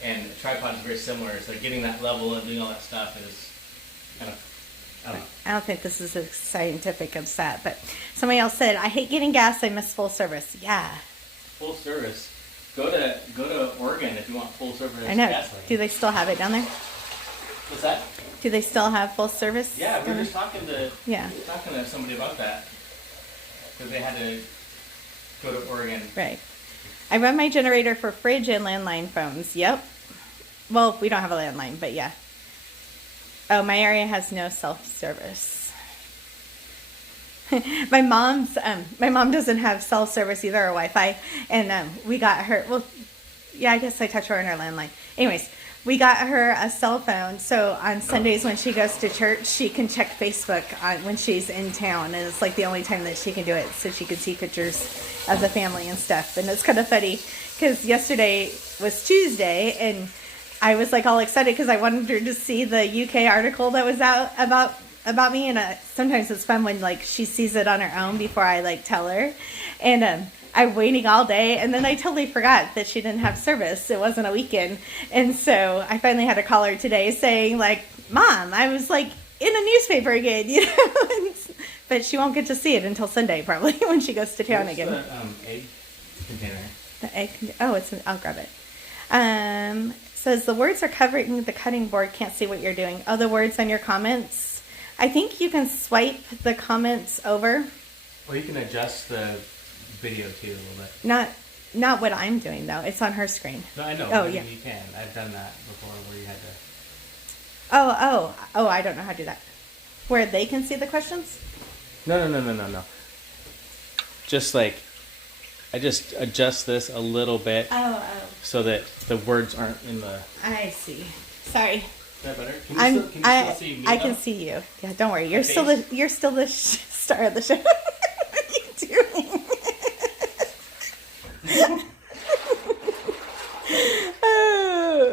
and the tripod is very similar. It's like getting that level and doing all that stuff is kind of. I don't think this is as scientific as that, but somebody else said, I hate getting gas, I miss full service. Yeah. Full service. Go to Oregon if you want full service. I know. Gasoline. Do they still have it down there? What's that? Do they still have full service? Yeah, we were just talking to Yeah. somebody about that. because they had to go to Oregon. Right. I run my generator for fridge and landline phones. Yep. Well, we don't have a landline, but yeah. Oh, my area has no self-service. my mom doesn't have self-service either or Wi-Fi, and we got her. Well, yeah, I guess I touched her on her landline. Anyways, we got her a cell phone, so on Sundays when she goes to church, she can check Facebook when she's in town, and it's like the only time that she can do it, so she can see pictures of the family and stuff. And it's kind of funny because yesterday was Tuesday, and I was like all excited because I wanted her to see the UK article that was out about me, and sometimes it's fun when like she sees it on her own before I like tell her, and I'm waiting all day, and then I totally forgot that she didn't have service. It wasn't a weekend, and so I finally had to call her today saying like, Mom, I was like in a newspaper again, you know. But she won't get to see it until Sunday probably when she goes to town again. The egg container? The egg. Oh, I'll grab it. Says the words are covering the cutting board. Can't see what you're doing. Oh, the words on your comments. I think you can swipe the comments over. Well, you can adjust the video too a little bit. Not what I'm doing though. It's on her screen. No, I know. Oh, yeah. You can. I've done that before where you had to. Oh! I don't know how to do that. Where they can see the questions? No. Just like, I just adjust this a little bit. Oh. So that the words aren't in the. I see. Sorry. Is that better? Can you still see me? I can see you. Yeah, don't worry. You're still the star of the show. What are you doing?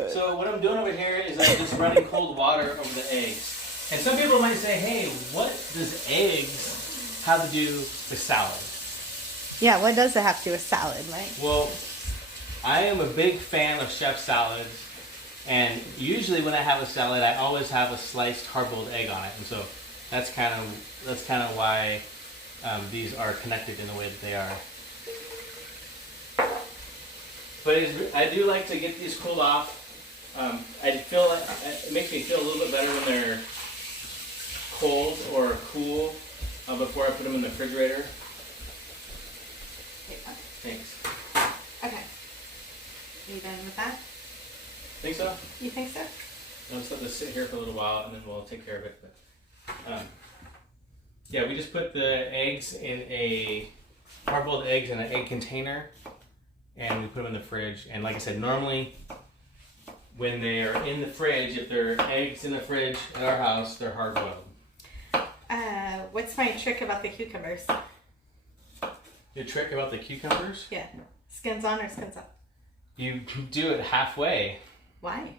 So what I'm doing over here is I'm just running cold water over the eggs. And some people might say, hey, what does eggs have to do with salad? Yeah, what does it have to do with salad, Mike? Well, I am a big fan of chef salads. And usually when I have a salad, I always have a sliced hard-boiled egg on it. And so that's kind of why these are connected in the way that they are. But I do like to get these cooled off. I feel like it makes me feel a little bit better when they're cold or cool before I put them in the refrigerator. Thanks. Okay. Are you done with that? Think so? You think so? I'll just let this sit here for a little while and then we'll take care of it. But, yeah, we just put the eggs in hard-boiled eggs in an egg container. And we put them in the fridge. And like I said, normally when they are in the fridge, if there are eggs in the fridge at our house, they're hard-boiled. What's my trick about the cucumbers? Your trick about the cucumbers? Yeah. Skins on or skins off? You do it halfway. Why?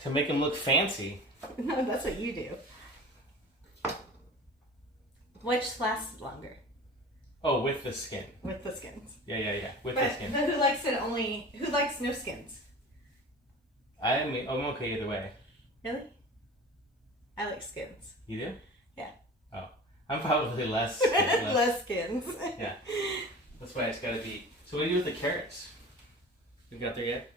To make them look fancy. No, that's what you do. Which lasts longer? Oh, with the skin. With the skins. Yeah. With the skin. But who likes no skins? I'm okay either way. Really? I like skins. You do? Yeah. Oh. I'm probably less skin. Less skins. Yeah. That's why it's got to be. So what do you do with the carrots? You got there yet?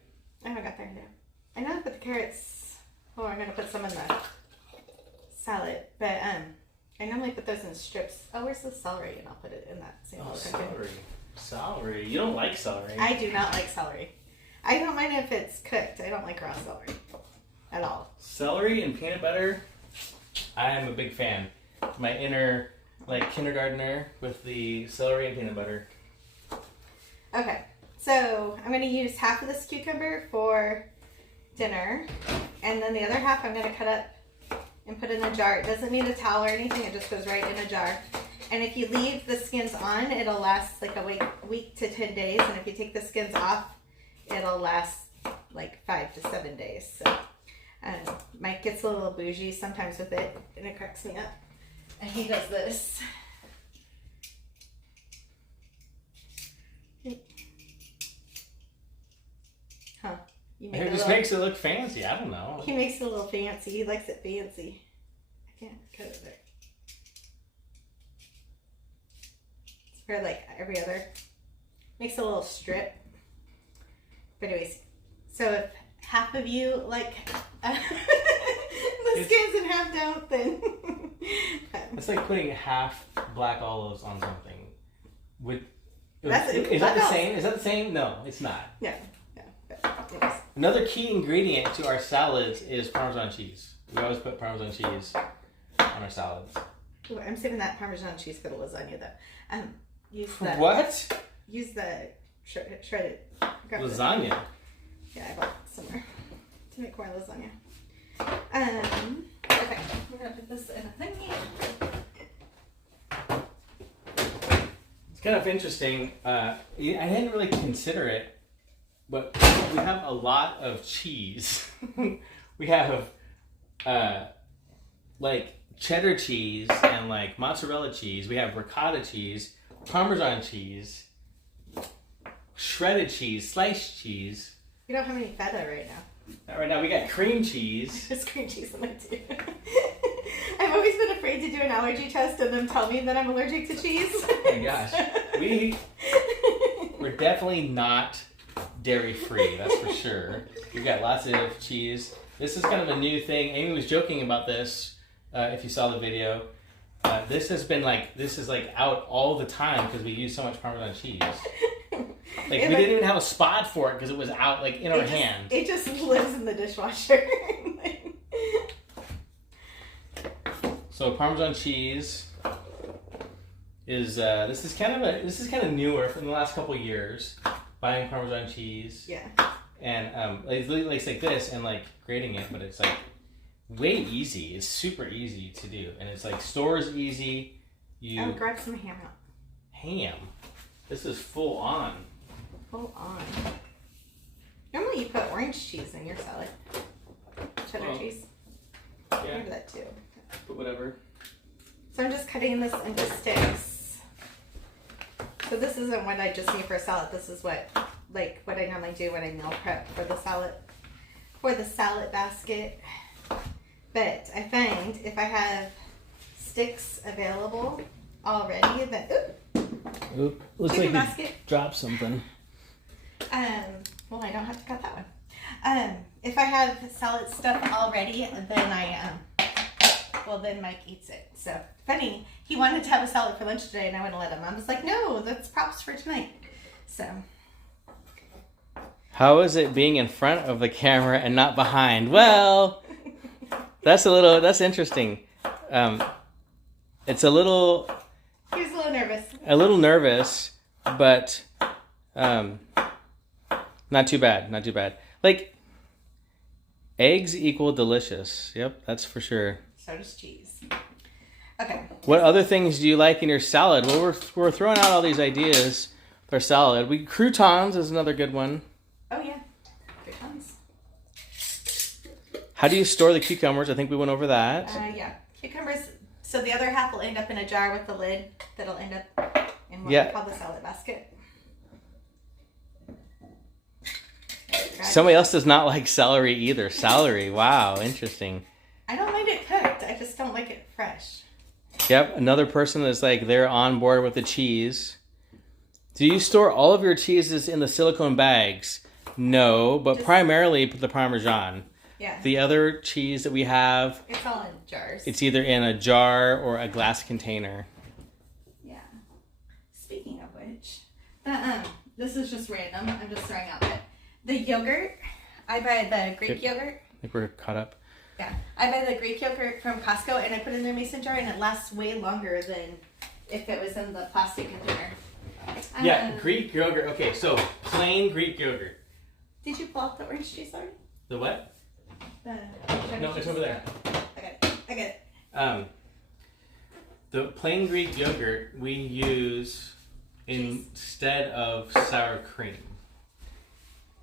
I haven't got there yet. I know I put the carrots. Oh, I'm going to put some in the salad. But I normally put those in strips. Oh, where's the celery? And I'll put it in that same little container. Celery. You don't like celery. I do not like celery. I don't mind if it's cooked. I don't like raw celery at all. Celery and peanut butter, I am a big fan. My inner, kindergartner with the celery and peanut butter. Okay, so I'm going to use half of this cucumber for dinner, and then the other half I'm going to cut up and put in a jar. It doesn't need a towel or anything. It just goes right in a jar. And if you leave the skins on, it'll last like a week to 10 days. And if you take the skins off, it'll last like 5 to 7 days. So Mike gets a little bougie sometimes with it, and it cracks me up. And he does this. Huh. It just makes it look fancy. I don't know. He makes it a little fancy. He likes it fancy. I can't cut it there. It's for like every other. Makes a little strip. But anyways, so if half of you like the skins and half don't, then it's like putting half black olives on something. Is Black that the olives. same? Is that the same? No, it's not. Yeah. But anyways. Another key ingredient to our salads is Parmesan cheese. We always put Parmesan cheese on our salads. Ooh, I'm saving that Parmesan cheese for the lasagna though. Use the What? Use the shredded Lasagna? Yeah, I bought it somewhere to make more lasagna. Okay, we're gonna put this in a thingy. It's kind of interesting. I didn't really consider it, but we have a lot of cheese. We have like cheddar cheese and like mozzarella cheese. We have ricotta cheese, Parmesan cheese, shredded cheese, sliced cheese. We don't have any feta right now. Not right now. We got cream cheese. There's cream cheese in there too. I've always been afraid to do an allergy test and them tell me that I'm allergic to cheese. Oh my gosh. We're definitely not dairy free, that's for sure. We've got lots of cheese. This is kind of a new thing. Amy was joking about this, if you saw the video. This is out all the time because we use so much Parmesan cheese. We didn't even have a spot for it because it was out in our hand. It just lives in the dishwasher. So Parmesan cheese is this is kind of newer from the last couple years. Buying Parmesan cheese. Yeah. And it's like this and grating it, but it's way easy. It's super easy to do, and it's stores easy. I'll grab some ham out. Ham. This is full on. Full on. Normally you put orange cheese in your salad. Cheddar cheese. Yeah. Maybe that too. But whatever. So I'm just cutting this into sticks. So this isn't what I just need for a salad. This is what I normally do when I meal prep for the salad basket. But I find if I have sticks available already, then Looks chicken like basket. we dropped something. Well, I don't have to cut that one. If I have salad stuff already, then then Mike eats it. So funny, he wanted to have a salad for lunch today, and I wouldn't let him. I was like, no, that's props for tonight. So. How is it being in front of the camera and not behind? Well, that's interesting. It's a little. He was a little nervous. A little nervous, but not too bad. Not too bad. Eggs equal delicious. Yep, that's for sure. So does cheese. Okay. What other things do you like in your salad? Well, we're throwing out all these ideas for salad. Croutons is another good one. Oh yeah, croutons. How do you store the cucumbers? I think we went over that. Yeah, cucumbers. So the other half will end up in a jar with the lid that'll end up in what we call the salad basket. Somebody else does not like celery either. Celery, wow, interesting. I don't mind it cooked. I just don't like it fresh. Yep, another person that's they're on board with the cheese. Do you store all of your cheeses in the silicone bags? No, but primarily the Parmesan. Yeah. The other cheese that we have, it's all in jars. It's either in a jar or a glass container. Yeah. Speaking of which, this is just random. I'm just throwing out the yogurt. I buy the Greek yogurt. I think we're caught up. Yeah, I buy the Greek yogurt from Costco, and I put it in a mason jar, and it lasts way longer than if it was in the plastic container. Yeah, Greek yogurt. Okay, so plain Greek yogurt. Did you pull out the orange juice already? The what? No, it's over there. I get it. The plain Greek yogurt we use instead of sour cream.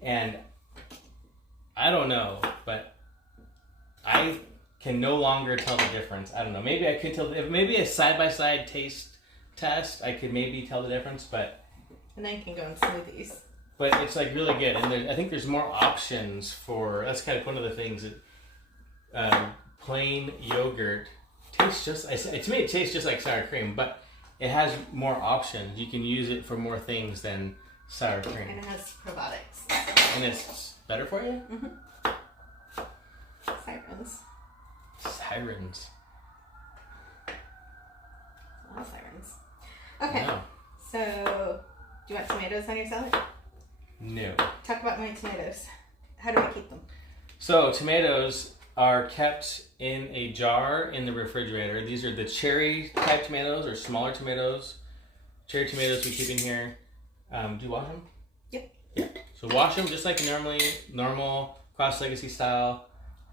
And I don't know, but I can no longer tell the difference. I don't know. Maybe I could tell. If maybe a side-by-side taste test, I could maybe tell the difference. But and then you can go in smoothies. But it's really good, and I think there's more options for. That's kind of one of the things that plain yogurt tastes just. To me, it tastes just like sour cream, but it has more options. You can use it for more things than sour cream. And it has probiotics. And it's better for you? Mm-hmm. Sirens. Sirens. Oh, sirens. Okay. No. So, do you want tomatoes on your salad? No. Talk about my tomatoes. How do I keep them? So tomatoes are kept in a jar in the refrigerator. These are the cherry type tomatoes or smaller tomatoes. Cherry tomatoes we keep in here. Do you wash them? Yep. Yeah. So wash them just like normal Cross Legacy style,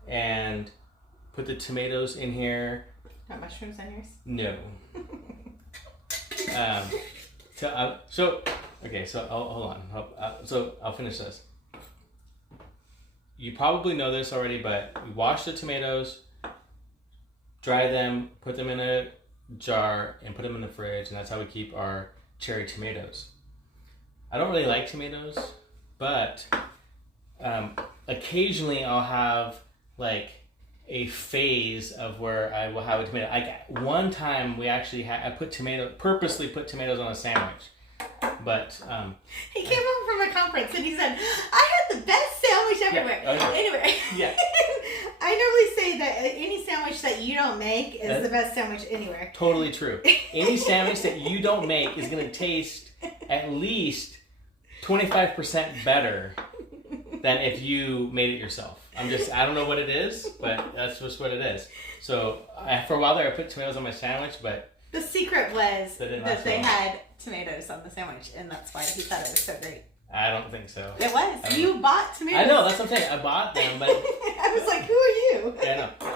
and put the tomatoes in here. Got mushrooms on yours? No. Hold on. So I'll finish this. You probably know this already, but we wash the tomatoes, dry them, put them in a jar, and put them in the fridge, and that's how we keep our cherry tomatoes. I don't really like tomatoes, but occasionally I'll have like a phase of where I will have a tomato. Like one time we actually I purposely put tomatoes on a sandwich. But he came home from a conference and he said, "I had the best sandwich everywhere." Yeah, okay. Anyway, Yeah. I normally say that any sandwich that you don't make is the best sandwich anywhere. Totally true. Any sandwich that you don't make is going to taste at least 25% better than if you made it yourself. I don't know what it is, but that's just what it is. So for a while there, I put tomatoes on my sandwich, but the secret was that they long. had tomatoes on the sandwich, and that's why he thought it was so great. I don't think so. It was. You bought tomatoes. I know, that's what I'm saying. I bought them, but I was like, "Who are you?" Yeah, no.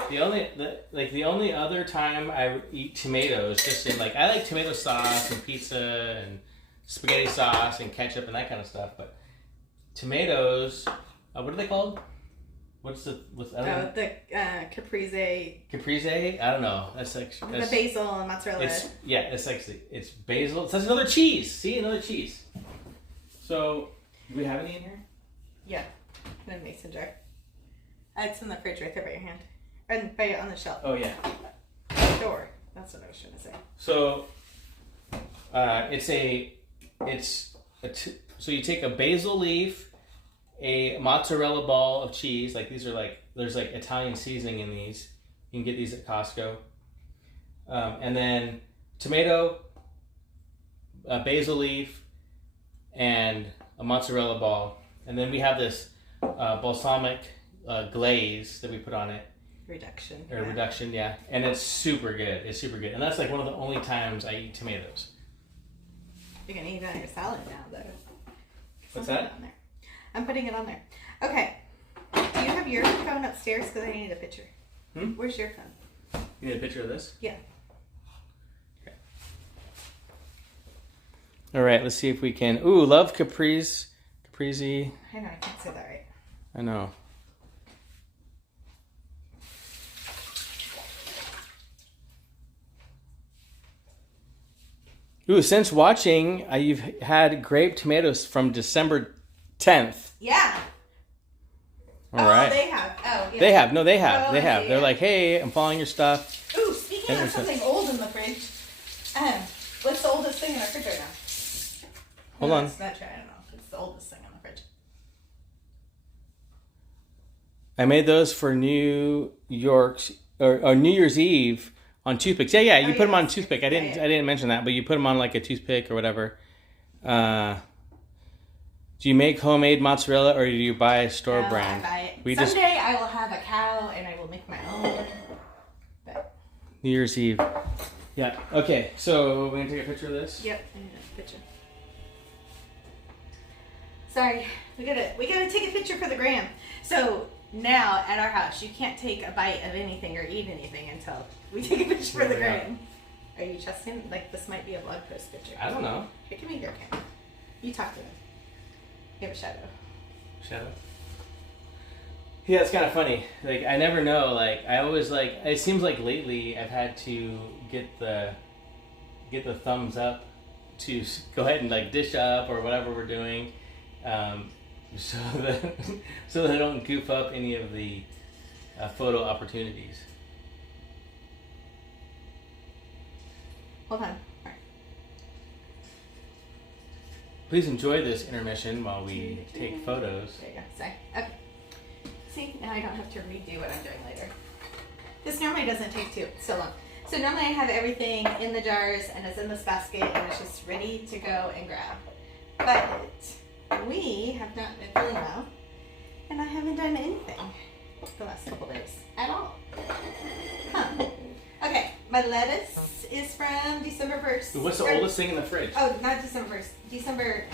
The only other time I eat tomatoes, just in like, I like tomato sauce and pizza and spaghetti sauce and ketchup and that kind of stuff. But tomatoes, what are they called? What's the caprese. Caprese? I don't know. That's like The basil and mozzarella. It's basil. So that's another cheese. See, another cheese. So, do we have any in here? Yeah, in a mason jar. It's in the fridge right there by your hand, and on the shelf. Oh yeah. Door. That's what I was trying to say. So, so you take a basil leaf, a mozzarella ball of cheese. Like these are there's Italian seasoning in these. You can get these at Costco. And then tomato, a basil leaf, and a mozzarella ball. And then we have this balsamic glaze that we put on it. Reduction, yeah. And it's super good. And that's like one of the only times I eat tomatoes. You're going to eat it on your salad now, though. What's that? On there. I'm putting it on there. Okay. Do you have your phone upstairs? Because I need a picture. Where's your phone? You need a picture of this? Yeah. Okay. All right, let's see if we can. Ooh, love caprese. Caprese. I know, I can't say that right. I know. Ooh, since watching, you've had grape tomatoes from December 10th. Yeah. All right. They have. Oh, yeah. They have. No, they have. Oh, they have. yeah. They're like, hey, I'm following your stuff. Ooh, speaking of something old in the fridge, what's the oldest thing in our fridge right now? Hold on. It's not true. I don't know. It's the oldest thing in the fridge. I made those for New Year's Eve on toothpicks. Yeah. You put them on toothpick. I didn't mention that, but you put them on like a toothpick or whatever. Do you make homemade mozzarella or do you buy store brand? I buy it. Someday I will have a cow and I will make my own. But... New Year's Eve. Yeah. Okay. So we're gonna take a picture of this. Yep. I need a picture. Sorry, we gotta take a picture for the gram. So now at our house, you can't take a bite of anything or eat anything until we take a picture for the gram. Are you trusting? Like this might be a blog post picture. I don't know. Here, give me your camera. You talk to me. You have a shadow. Shadow. Yeah, it's kind of funny. Like I never know. Like I always like. It seems like lately I've had to get the thumbs up to go ahead and like dish up or whatever we're doing, so that I don't goof up any of the photo opportunities. Hold on. All right. Please enjoy this intermission while we take photos. There you go. Sorry. Okay. See, now I don't have to redo what I'm doing later. This normally doesn't take so long. So normally I have everything in the jars and it's in this basket and it's just ready to go and grab. But we have not been feeling well and I haven't done anything the last couple days at all. Huh. Okay, my lettuce is from December 1st. What's the oldest thing in the fridge? Oh, not December 1st. December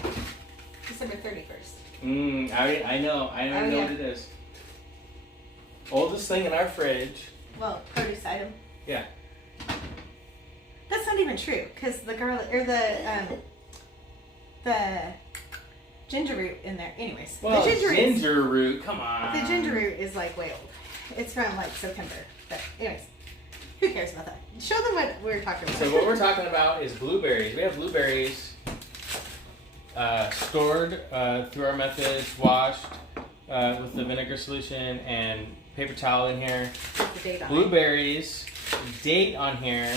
31st. I know what it is. Oldest thing in our fridge. Well, produce item. Yeah. That's not even true, because the garlic or the ginger root in there. Anyways, Well, the ginger root. Come on. The ginger root is like way old. It's from like September. But anyways, who cares about that? Show them what we're talking about. So what we're talking about is blueberries. We have blueberries stored through our methods, washed with the vinegar solution and paper towel in here. Put the date on Blueberries, date on here,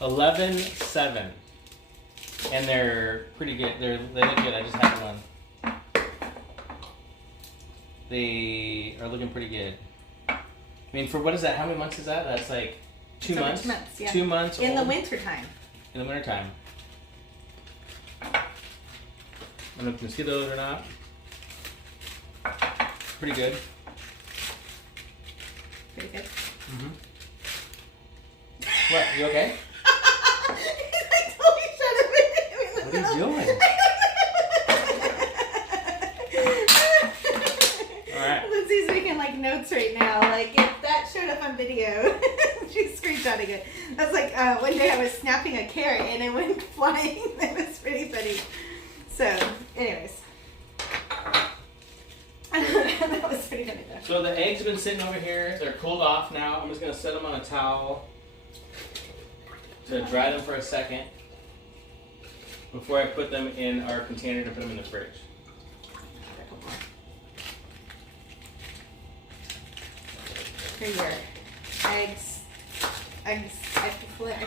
11/7, and they're pretty good. They look good. I just had one. They are looking pretty good. I mean, for what is that? How many months is that? That's like 2 months. 2 months, yeah. 2 months in old. the wintertime. In the wintertime. I don't know if you can see those or not. Pretty good. Pretty good. Mm-hmm. What? You okay? He's like totally shut up. What are you doing? Alright. Lindsay's making like notes right now. Like if that showed up on video, she's screenshotting it. I was like, one day I was snapping a carrot and it went flying. That was pretty funny. So, anyways. That was pretty funny though. So the eggs have been sitting over here. They're cooled off now. I'm just going to set them on a towel to dry them for a second before I put them in our container to put them in the fridge. Here are your eggs. I can't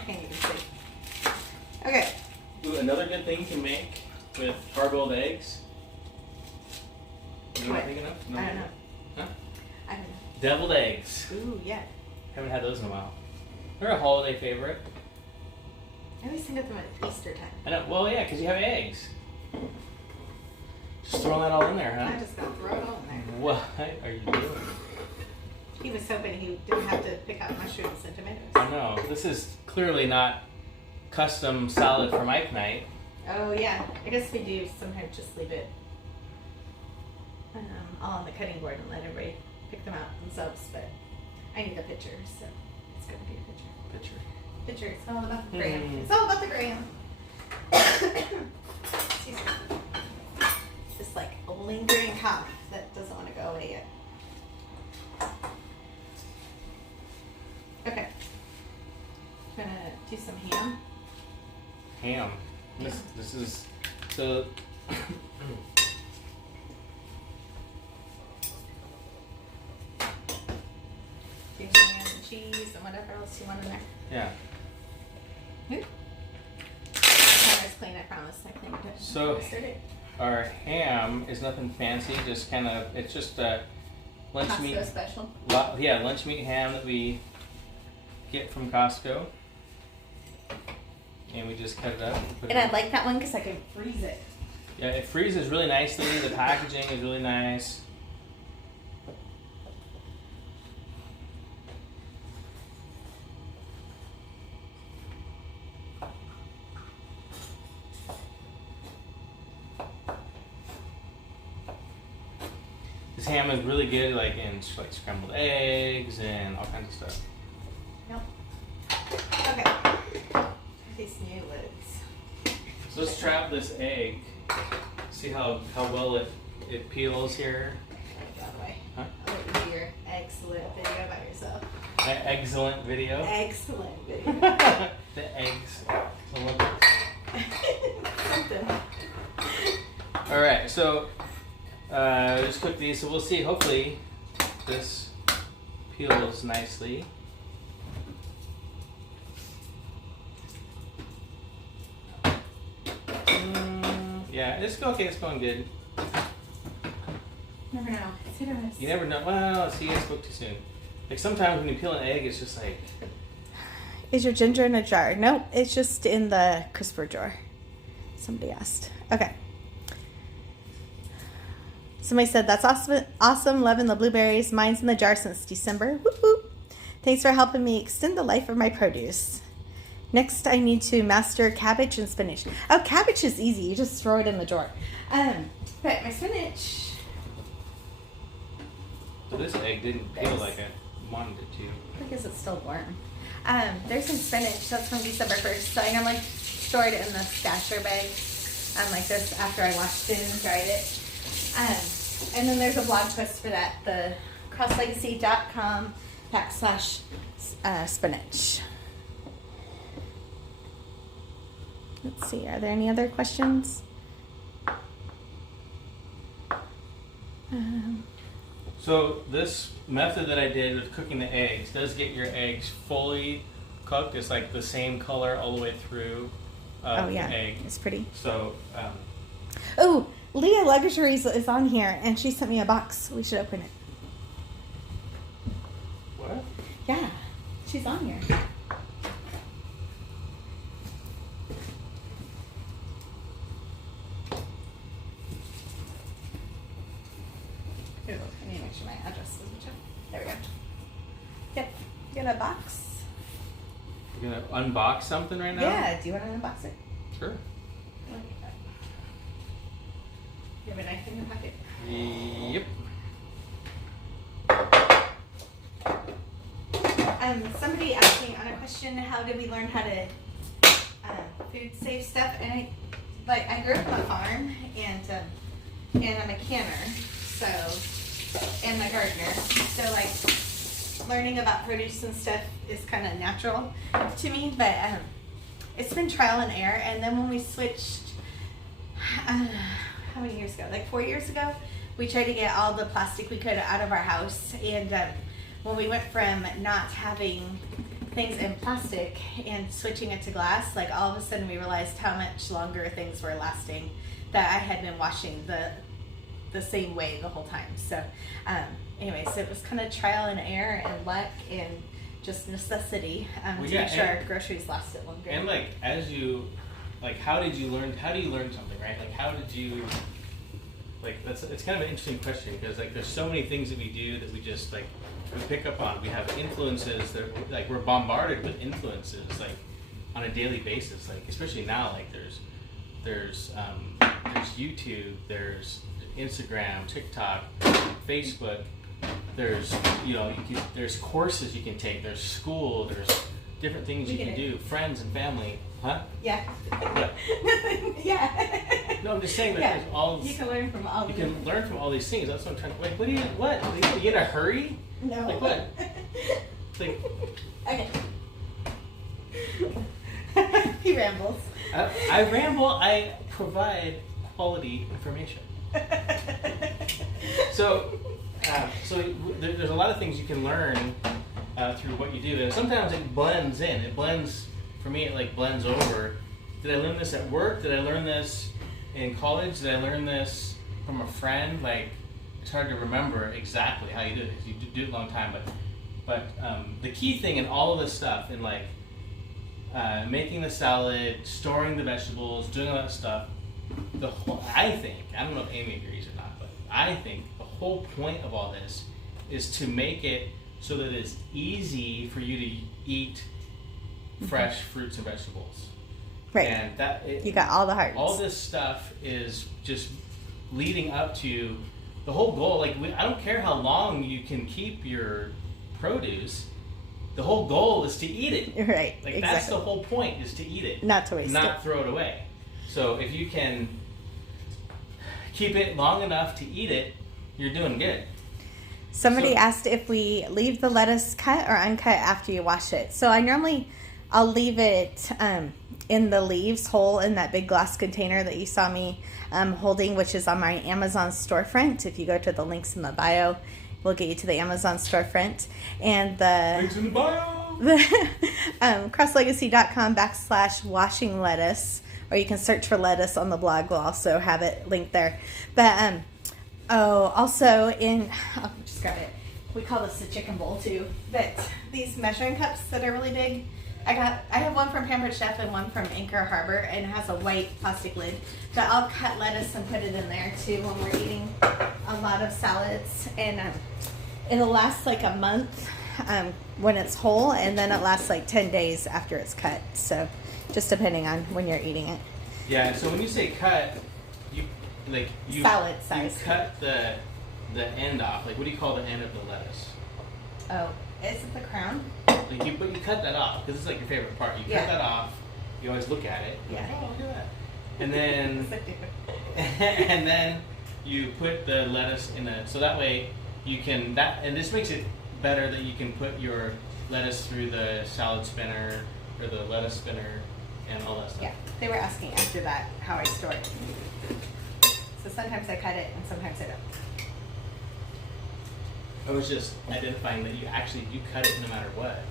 even see. Okay. Ooh, another good thing you can make with hard-boiled eggs. You What? not thinking of? No. I don't know. Huh? I don't know. Deviled eggs. Ooh, yeah. Haven't had those in a while. They're a holiday favorite. I always think of them at Easter time. I know. Well, yeah, because you have eggs. Just throwing that all in there, huh? I just gotta throw it all in there. What are you doing? He was hoping he didn't have to pick out mushrooms and tomatoes. I know. This is clearly not custom salad for Mike night. Oh yeah, I guess we do sometimes just leave it all on the cutting board and let everybody pick them out themselves. But I need a picture, so it's gonna be a picture. Picture. It's all about the gram. It's all about the gram. Excuse me. This like a lingering cough that doesn't want to go away yet. Okay. Gonna do some ham. Ham. This is so. Do some ham and cheese and whatever else you want in there. Yeah. Oop. Camera's clean, I promise. I cleaned it. So Yesterday. our ham is nothing fancy. Just kind of. It's just a lunch Costco meat. special. Yeah, lunch meat ham that we get from Costco. And we just cut it up. Put And it I in. like that one because I can freeze it. Yeah, it freezes really nicely. The packaging is really nice. This ham is really good, like in like scrambled eggs and all kinds of stuff. Yep. Okay. These new lids. So let's trap this egg. See how well it peels here. By the way, Huh? I'll let you do your excellent video about yourself. Excellent video. Excellent video. The eggs. Olympics. Something. All right, so just cook these. So we'll see. Hopefully, this peels nicely. Yeah, it's okay. It's going good. Never know. It's hit or miss. You never know. Well, see, I spoke too soon. Like sometimes when you peel an egg, it's just like Is your ginger in a jar? Nope, it's just in the crisper drawer. Somebody asked. Okay. Somebody said, that's awesome. Loving the blueberries. Mine's in the jar since December. Whoop, whoop. Thanks for helping me extend the life of my produce. Next, I need to master cabbage and spinach. Oh, cabbage is easy. You just throw it in the drawer. But my spinach... So this egg didn't feel like I wanted it to. Because it's still warm. There's some spinach that's from December 1st. So I normally store it in the stasher bag like this after I washed it and dried it. And then there's a blog post for that, the crosslegacy.com/spinach. Let's see, are there any other questions? So this method that I did with cooking the eggs does get your eggs fully cooked. It's like the same color all the way through Oh yeah, the egg. it's pretty. So, Oh, Leah Luxuries is on here, and she sent me a box. We should open it. what? Yeah, she's on here. Ooh, I need to make sure my address doesn't show. There we go. Yep, get a box. You're gonna unbox something right now? Yeah, do you want to unbox it? Sure. You have a knife in your pocket? Yep. Somebody asked me on a question, how did we learn how to food save stuff? And I grew up on a farm, and I'm a canner, so, and a gardener. So learning about produce and stuff is kind of natural to me, but it's been trial and error. And then when we switched, how many years ago? Like 4 years ago, we tried to get all the plastic we could out of our house. And when we went from not having things in plastic and switching it to glass, like all of a sudden we realized how much longer things were lasting, that I had been washing the same way the whole time. So anyway, so it was kind of trial and error and luck and just necessity to make sure our groceries lasted longer. And how do you learn something, right? Like how did you, it's kind of an interesting question, because there's so many things that we do that we just we pick up on. We have influences that we're bombarded with influences on a daily basis, especially now, there's YouTube, there's Instagram, TikTok, Facebook, there's there's courses you can take, there's school, there's different things you can do, friends and family. Huh? Yeah. What? Yeah. No, I'm just saying that there's all. You can learn from all. You can learn from all these things. That's what I'm trying to. What? Are you in a hurry? No. Like what? Okay. He rambles. I ramble. I provide quality information. So there's a lot of things you can learn through what you do, and sometimes it blends in. For me, it blends over. Did I learn this at work? Did I learn this in college? Did I learn this from a friend? It's hard to remember exactly how you do it. You do it a long time, but the key thing in all of this stuff, in making the salad, storing the vegetables, doing all that stuff, I don't know if Amy agrees or not, but I think the whole point of all this is to make it so that it's easy for you to eat fresh fruits and vegetables. Right. And you got all the hearts. All this stuff is just leading up to the whole goal. I don't care how long you can keep your produce. The whole goal is to eat it. Right. Exactly. That's the whole point, is to eat it. Not to waste it. Not throw it away. So if you can keep it long enough to eat it, you're doing good. Somebody asked if we leave the lettuce cut or uncut after you wash it. So I'll leave it in the leaves whole in that big glass container that you saw me holding, which is on my Amazon storefront. If you go to the links in the bio, we'll get you to the Amazon storefront. And the links in the bio. crosslegacy.com/washing lettuce, or you can search for lettuce on the blog. We'll also have it linked there. But also I'll just grab it. We call this the chicken bowl too. But these measuring cups that are really big, I have one from Pampered Chef and one from Anchor Harbor, and it has a white plastic lid. But I'll cut lettuce and put it in there too when we're eating a lot of salads, and it'll last like a month when it's whole, and then it lasts like 10 days after it's cut. So just depending on when you're eating it. Yeah. So when you say cut, you salad size. You cut the end off. Like, what do you call the end of the lettuce? Oh, is it the crown? Like you cut that off because it's like your favorite part. You cut that off. You always look at it. Yeah. Oh, look at that. And then and then you put the lettuce in so that way you can and this makes it better that you can put your lettuce through the salad spinner or the lettuce spinner and all that stuff. Yeah, they were asking after that how I store it. So sometimes I cut it and sometimes I don't. I was just identifying that you cut it no matter what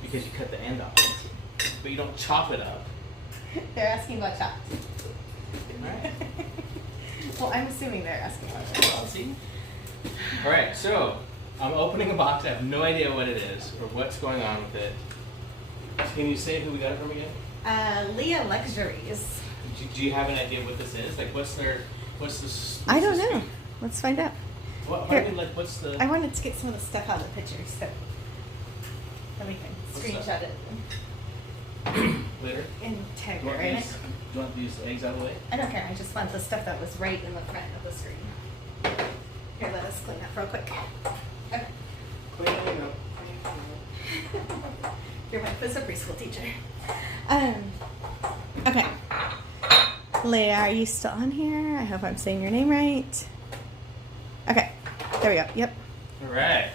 because you cut the end off, but you don't chop it up. They're asking about chopped. All right. Well, I'm assuming they're asking about chopped. I'll see. All right, so I'm opening a box. I have no idea what it is or what's going on with it. Can you say who we got it from again? Leah Luxuries. Do you have an idea what this is? Like, what's the? I don't know. Let's find out. What? Here. I mean, like, what's the? I wanted to get some of the stuff out of the picture, so then we can screenshot it Later. and tag Do you it want in these? it. Do you want these eggs out of the way? I don't care. I just want the stuff that was right in the front of the screen. Here, let us clean up real quick. Okay. Clean up. You're my physics preschool teacher. Okay. Leah, are you still on here? I hope I'm saying your name right. Okay. There we go. Yep. All right.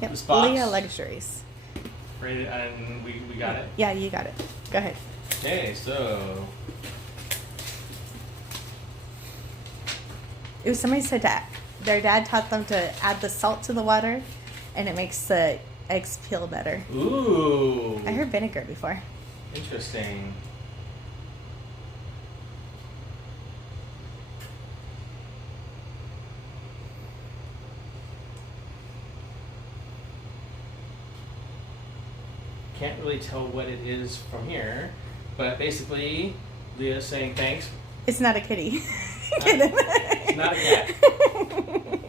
Yep. This box. Leah Luxuries. Ready? And we got it. Yeah, you got it. Go ahead. Okay, so Ooh, somebody said that their dad taught them to add the salt to the water, and it makes the eggs peel better. ooh. I heard vinegar before. Interesting. Can't really tell what it is from here, but basically, Leah's saying thanks. It's not a kitty. It's not a cat.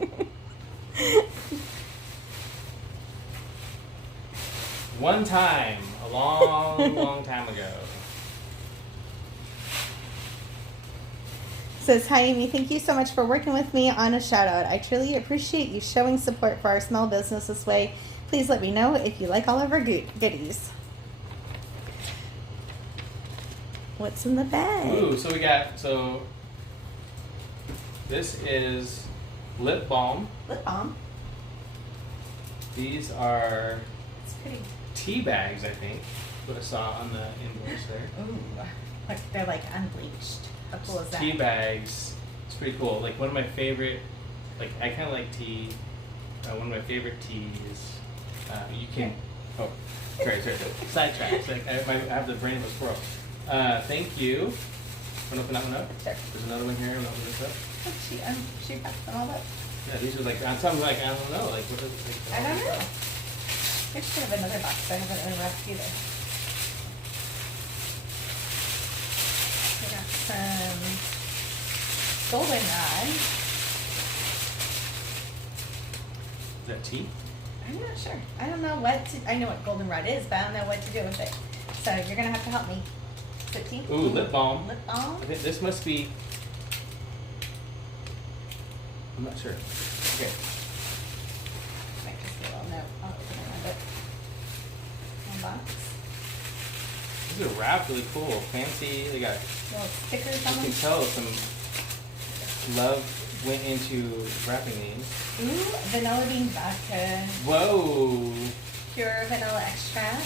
One time, a long, long time ago. Says, hi Amy, thank you so much for working with me on a shout out. I truly appreciate you showing support for our small business this way. Please let me know if you like all of our goodies. What's in the bag? Ooh, so this is lip balm. Lip balm. These are It's pretty. tea bags, I think. What I saw on the invoice there. Ooh, like they're like unbleached. How cool is that? Tea bags. It's pretty cool. Like one of my favorite. Like I kind of like tea. One of my favorite teas. You can. Oh, sorry. Sidetrack. Like I have the brain of a squirrel. Thank you. Want to open that one up? Sure. There's another one here. I'm gonna open this up. She packed them all up. Yeah, these are like something like I don't know. Like what is? Like, I don't know. I should have another box. I haven't unwrapped either. We got some goldenrod. Is that tea? I'm not sure. I don't know I know what goldenrod is, but I don't know what to do with it. So you're gonna have to help me. Is it tea? Ooh, lip balm. Lip balm. I think this must be. I'm not sure. Okay. Might just be a little note. I'll open it around it. One box. These are wrapped really cool, fancy. They got. Little stickers on You them. can tell some love went into wrapping these. Ooh, vanilla bean vodka. Whoa. Pure vanilla extract.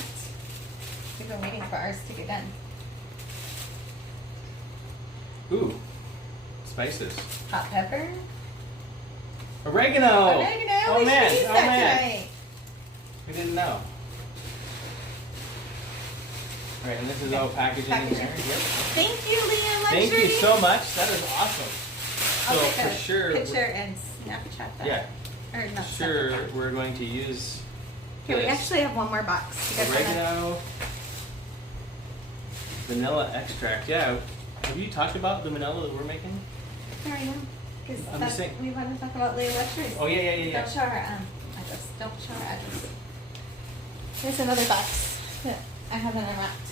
We've been waiting for ours to get done. Ooh. Spices. Hot pepper. Oregano. Oregano. Oh we man. should use Oh that man. tonight. We didn't know. All right, and this is all packaging in Packaging. there. Yep. Thank you, Leah Luxury. Thank you so much. That is awesome. I'll So take for a sure, picture and Snapchat that. yeah, Or not sure Snapchat. we're going to use Here, we actually have one more box. You guys wanna- Oregano, vanilla extract. Yeah. Have you talked about the vanilla that we're making? There we go. Because I'm just saying- we want to talk about Leah Luxuries. Oh yeah. Don't show her address. Don't show her address. Here's another box that I haven't unwrapped.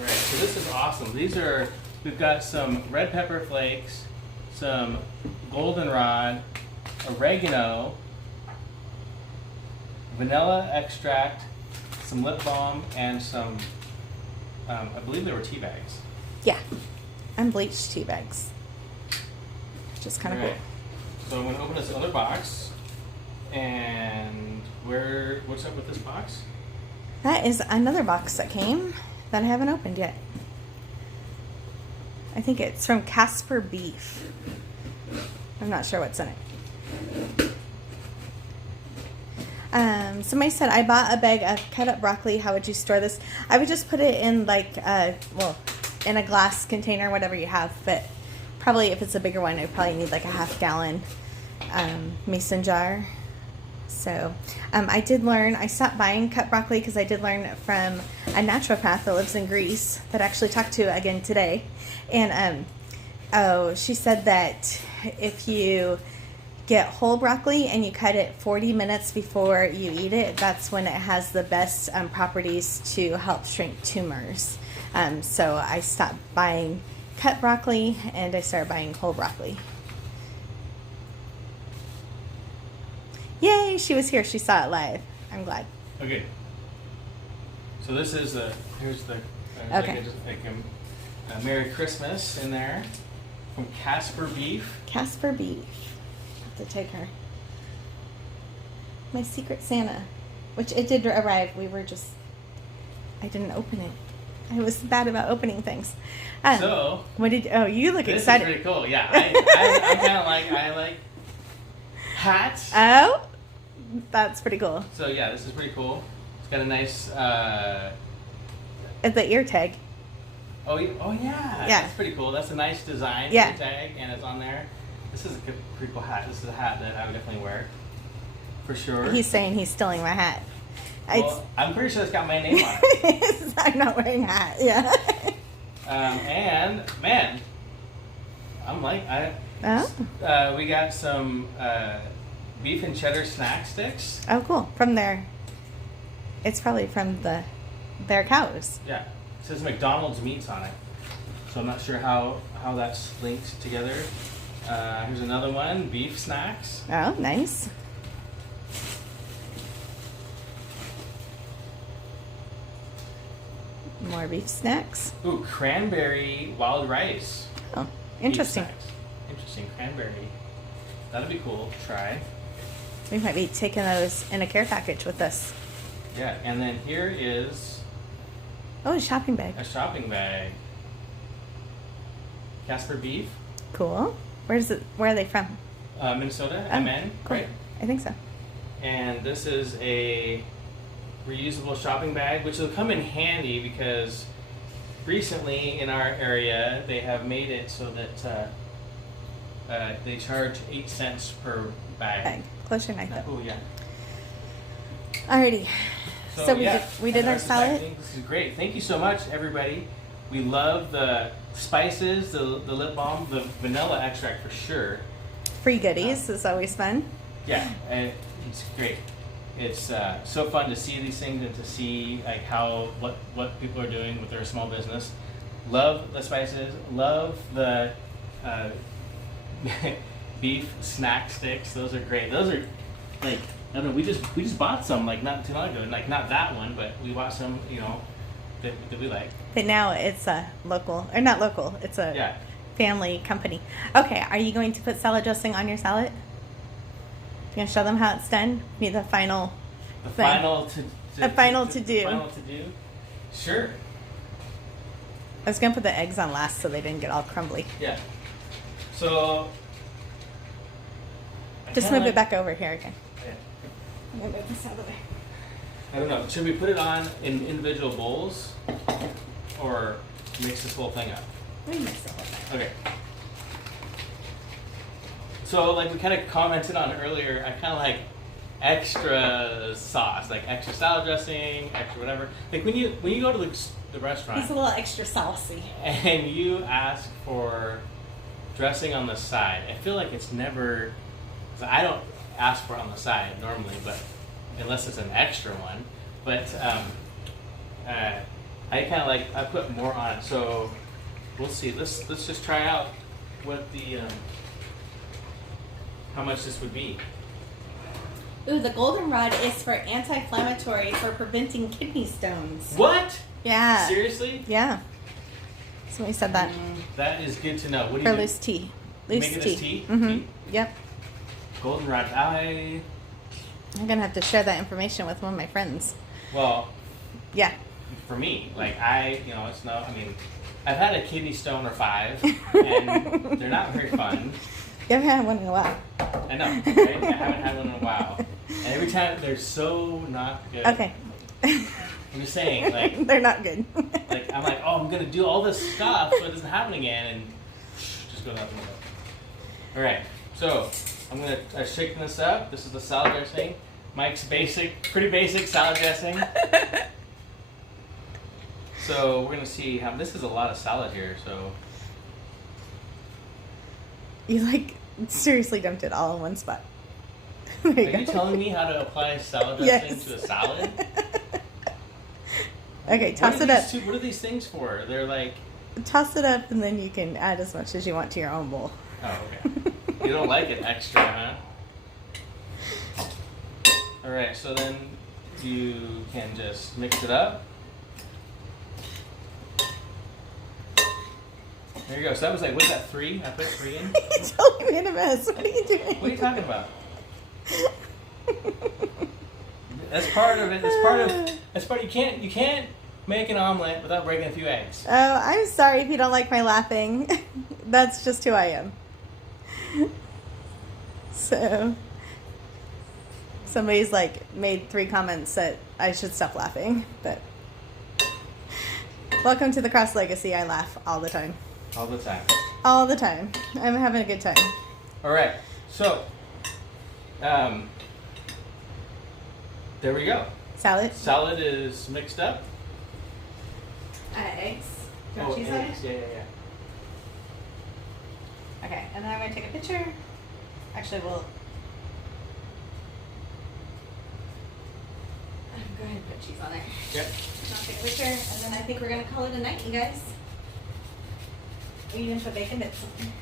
Right. So this is awesome. We've got some red pepper flakes, some goldenrod, oregano, vanilla extract, some lip balm, and some, I believe they were tea bags. Yeah, unbleached tea bags, which is kind of Right. So I'm going to open this other box. And what's up with this box? cool. That is another box that came that I haven't opened yet. I think it's from Casper Beef. I'm not sure what's in it. Somebody said, I bought a bag of cut up broccoli. How would you store this? I would just put it in in a glass container, whatever you have. But probably if it's a bigger one, I probably need like a half-gallon mason jar. So I did learn, I stopped buying cut broccoli because I did learn from a naturopath that lives in Greece that I actually talked to again today. And she said that if you get whole broccoli and you cut it 40 minutes before you eat it, that's when it has the best properties to help shrink tumors. So I stopped buying cut broccoli and I started buying whole broccoli. Yay, she was here. She saw it live. I'm glad. Okay. So this is here's the, Okay. like a Merry Christmas in there from Casper Beef. Casper Beef. Have to take her. My Secret Santa, which it did arrive. I didn't open it. I was bad about opening things. So you look this excited. is pretty cool. Yeah, I kind of I like hats. Oh, that's pretty cool. So yeah, this is pretty cool. It's got a nice. It's the ear tag. Oh yeah. Yeah. That's pretty cool. That's a nice design. Yeah. Tag, and it's on there. This is a pretty cool hat. This is a hat that I would definitely wear, for sure. He's saying he's stealing my hat. Well, I'm pretty sure it's got my name on it. I'm not wearing a hat. Yeah. And man, I'm like we got some beef and cheddar snack sticks. Oh, cool. From their. It's probably from their cows. Yeah, it says McDonald's meats on it, so I'm not sure how that's linked together. Here's another one, beef snacks. Oh, nice. More beef snacks. Ooh, cranberry wild rice. Oh, interesting. Beef snacks. Interesting, cranberry. That'd be cool to try. We might be taking those in a care package with us. Yeah, and then here is Oh, a shopping bag. a shopping bag. Casper Beef, Cool. Where are they from? Minnesota, Oh, MN, cool. right? I think so. And this is a reusable shopping bag, which will come in handy because recently in our area they have made it so that they charge 8 cents per bag. Close your knife up. Oh yeah. Alrighty. So yeah, we did and our salad. This is great. Thank you so much, everybody. We love the spices, the lip balm, the vanilla extract for sure. Free goodies is always fun. Yeah, and it's great. It's so fun to see these things and to see like what people are doing with their small business. Love the spices. Love the beef snack sticks. Those are great. Those are like I don't know. We just bought some like not too long ago. Like not that one, but we bought some. That we like. But now it's a local, or not local. It's a family company. Okay, are you going to put salad dressing on your salad? You gonna show them how it's done? Need the final. The thing. final to The final to do. Final to do. Sure. I was gonna put the eggs on last so they didn't get all crumbly. Yeah. So. Just move it back over here again. Yeah. I'm gonna move this out of the way. I don't know. Should we put it on in individual bowls, or mix this whole thing up? We mix the whole thing. Okay. So, like we kind of commented on earlier, I kind of like extra sauce, like extra salad dressing, extra whatever. Like when you go to the restaurant, It's a little extra saucy. and you ask for dressing on the side, I feel like it's never. I don't ask for it on the side normally, but unless it's an extra one. But I kind of I put more on it, so we'll see. Let's just try out what the how much this would be. Ooh, the goldenrod is for anti-inflammatory for preventing kidney stones. What? Yeah. Seriously? Yeah. Somebody said that. That is good to know. What do For you do? loose tea. Make Loose it tea. as tea? Mm-hmm. Tea? Yep. Goldenrod. I'm gonna have to share that information with one of my friends. Well, Yeah. for me, it's no. I mean, I've had a kidney stone or 5, and they're not very fun. You haven't had one in a while. I know. Right? I haven't had one in a while, and every time they're so not good. Okay. I'm just saying, They're not good. I'm like, oh, I'm gonna do all this stuff so it doesn't happen again, and just goes out the window. All right, so I'm gonna shaking this up. This is the salad dressing. Mike's pretty basic salad dressing. So we're gonna see how this is a lot of salad here. So You seriously dumped it all in one spot. There are you you go. telling me how to apply salad dressing Yes. to a salad? Okay, toss it up. What are these things for? They're like. Toss it up, and then you can add as much as you want to your own bowl. Oh, okay. You don't like it extra, huh? All right, so then you can just mix it up. There you go. So that was what's that, 3? I put 3 in? You totally made a mess. What are you doing? What are you talking about? That's part of it. That's part. You can't make an omelet without breaking a few eggs. Oh, I'm sorry if you don't like my laughing. That's just who I am. So, somebody's made 3 comments that I should stop laughing, but welcome to the Cross Legacy. I laugh all the time. All the time. All the time. I'm having a good time. All right. So, there we go. Salad. Salad is mixed up. Eggs. Do you Oh, want cheese on it? eggs. Yeah. Okay, and then I'm going to take a picture. Actually, we'll... Go ahead and put cheese on there. Yep. I'll take a picture, and then I think we're going to call it a night, you guys. We even put bacon bits on there.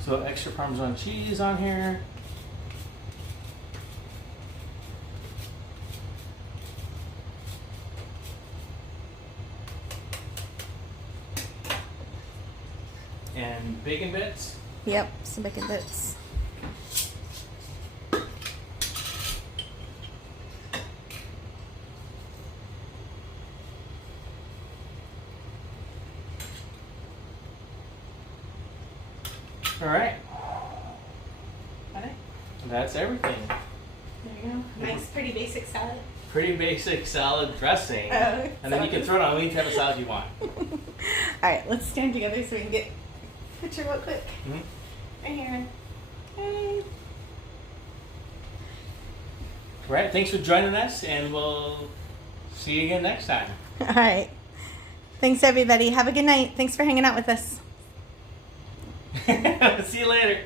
So extra Parmesan cheese on here. And bacon bits. Yep, some bacon bits. All right. Got it? That's everything. There you go. Nice, pretty basic salad. Pretty basic salad dressing. Oh, and then you can throw it on any type of salad you want. Alright, let's stand together so we can get a picture real quick. Mm-hmm. Right here. Hey. All right. Thanks for joining us, and we'll see you again next time. Alright. Thanks, everybody. Have a good night. Thanks for hanging out with us. See you later.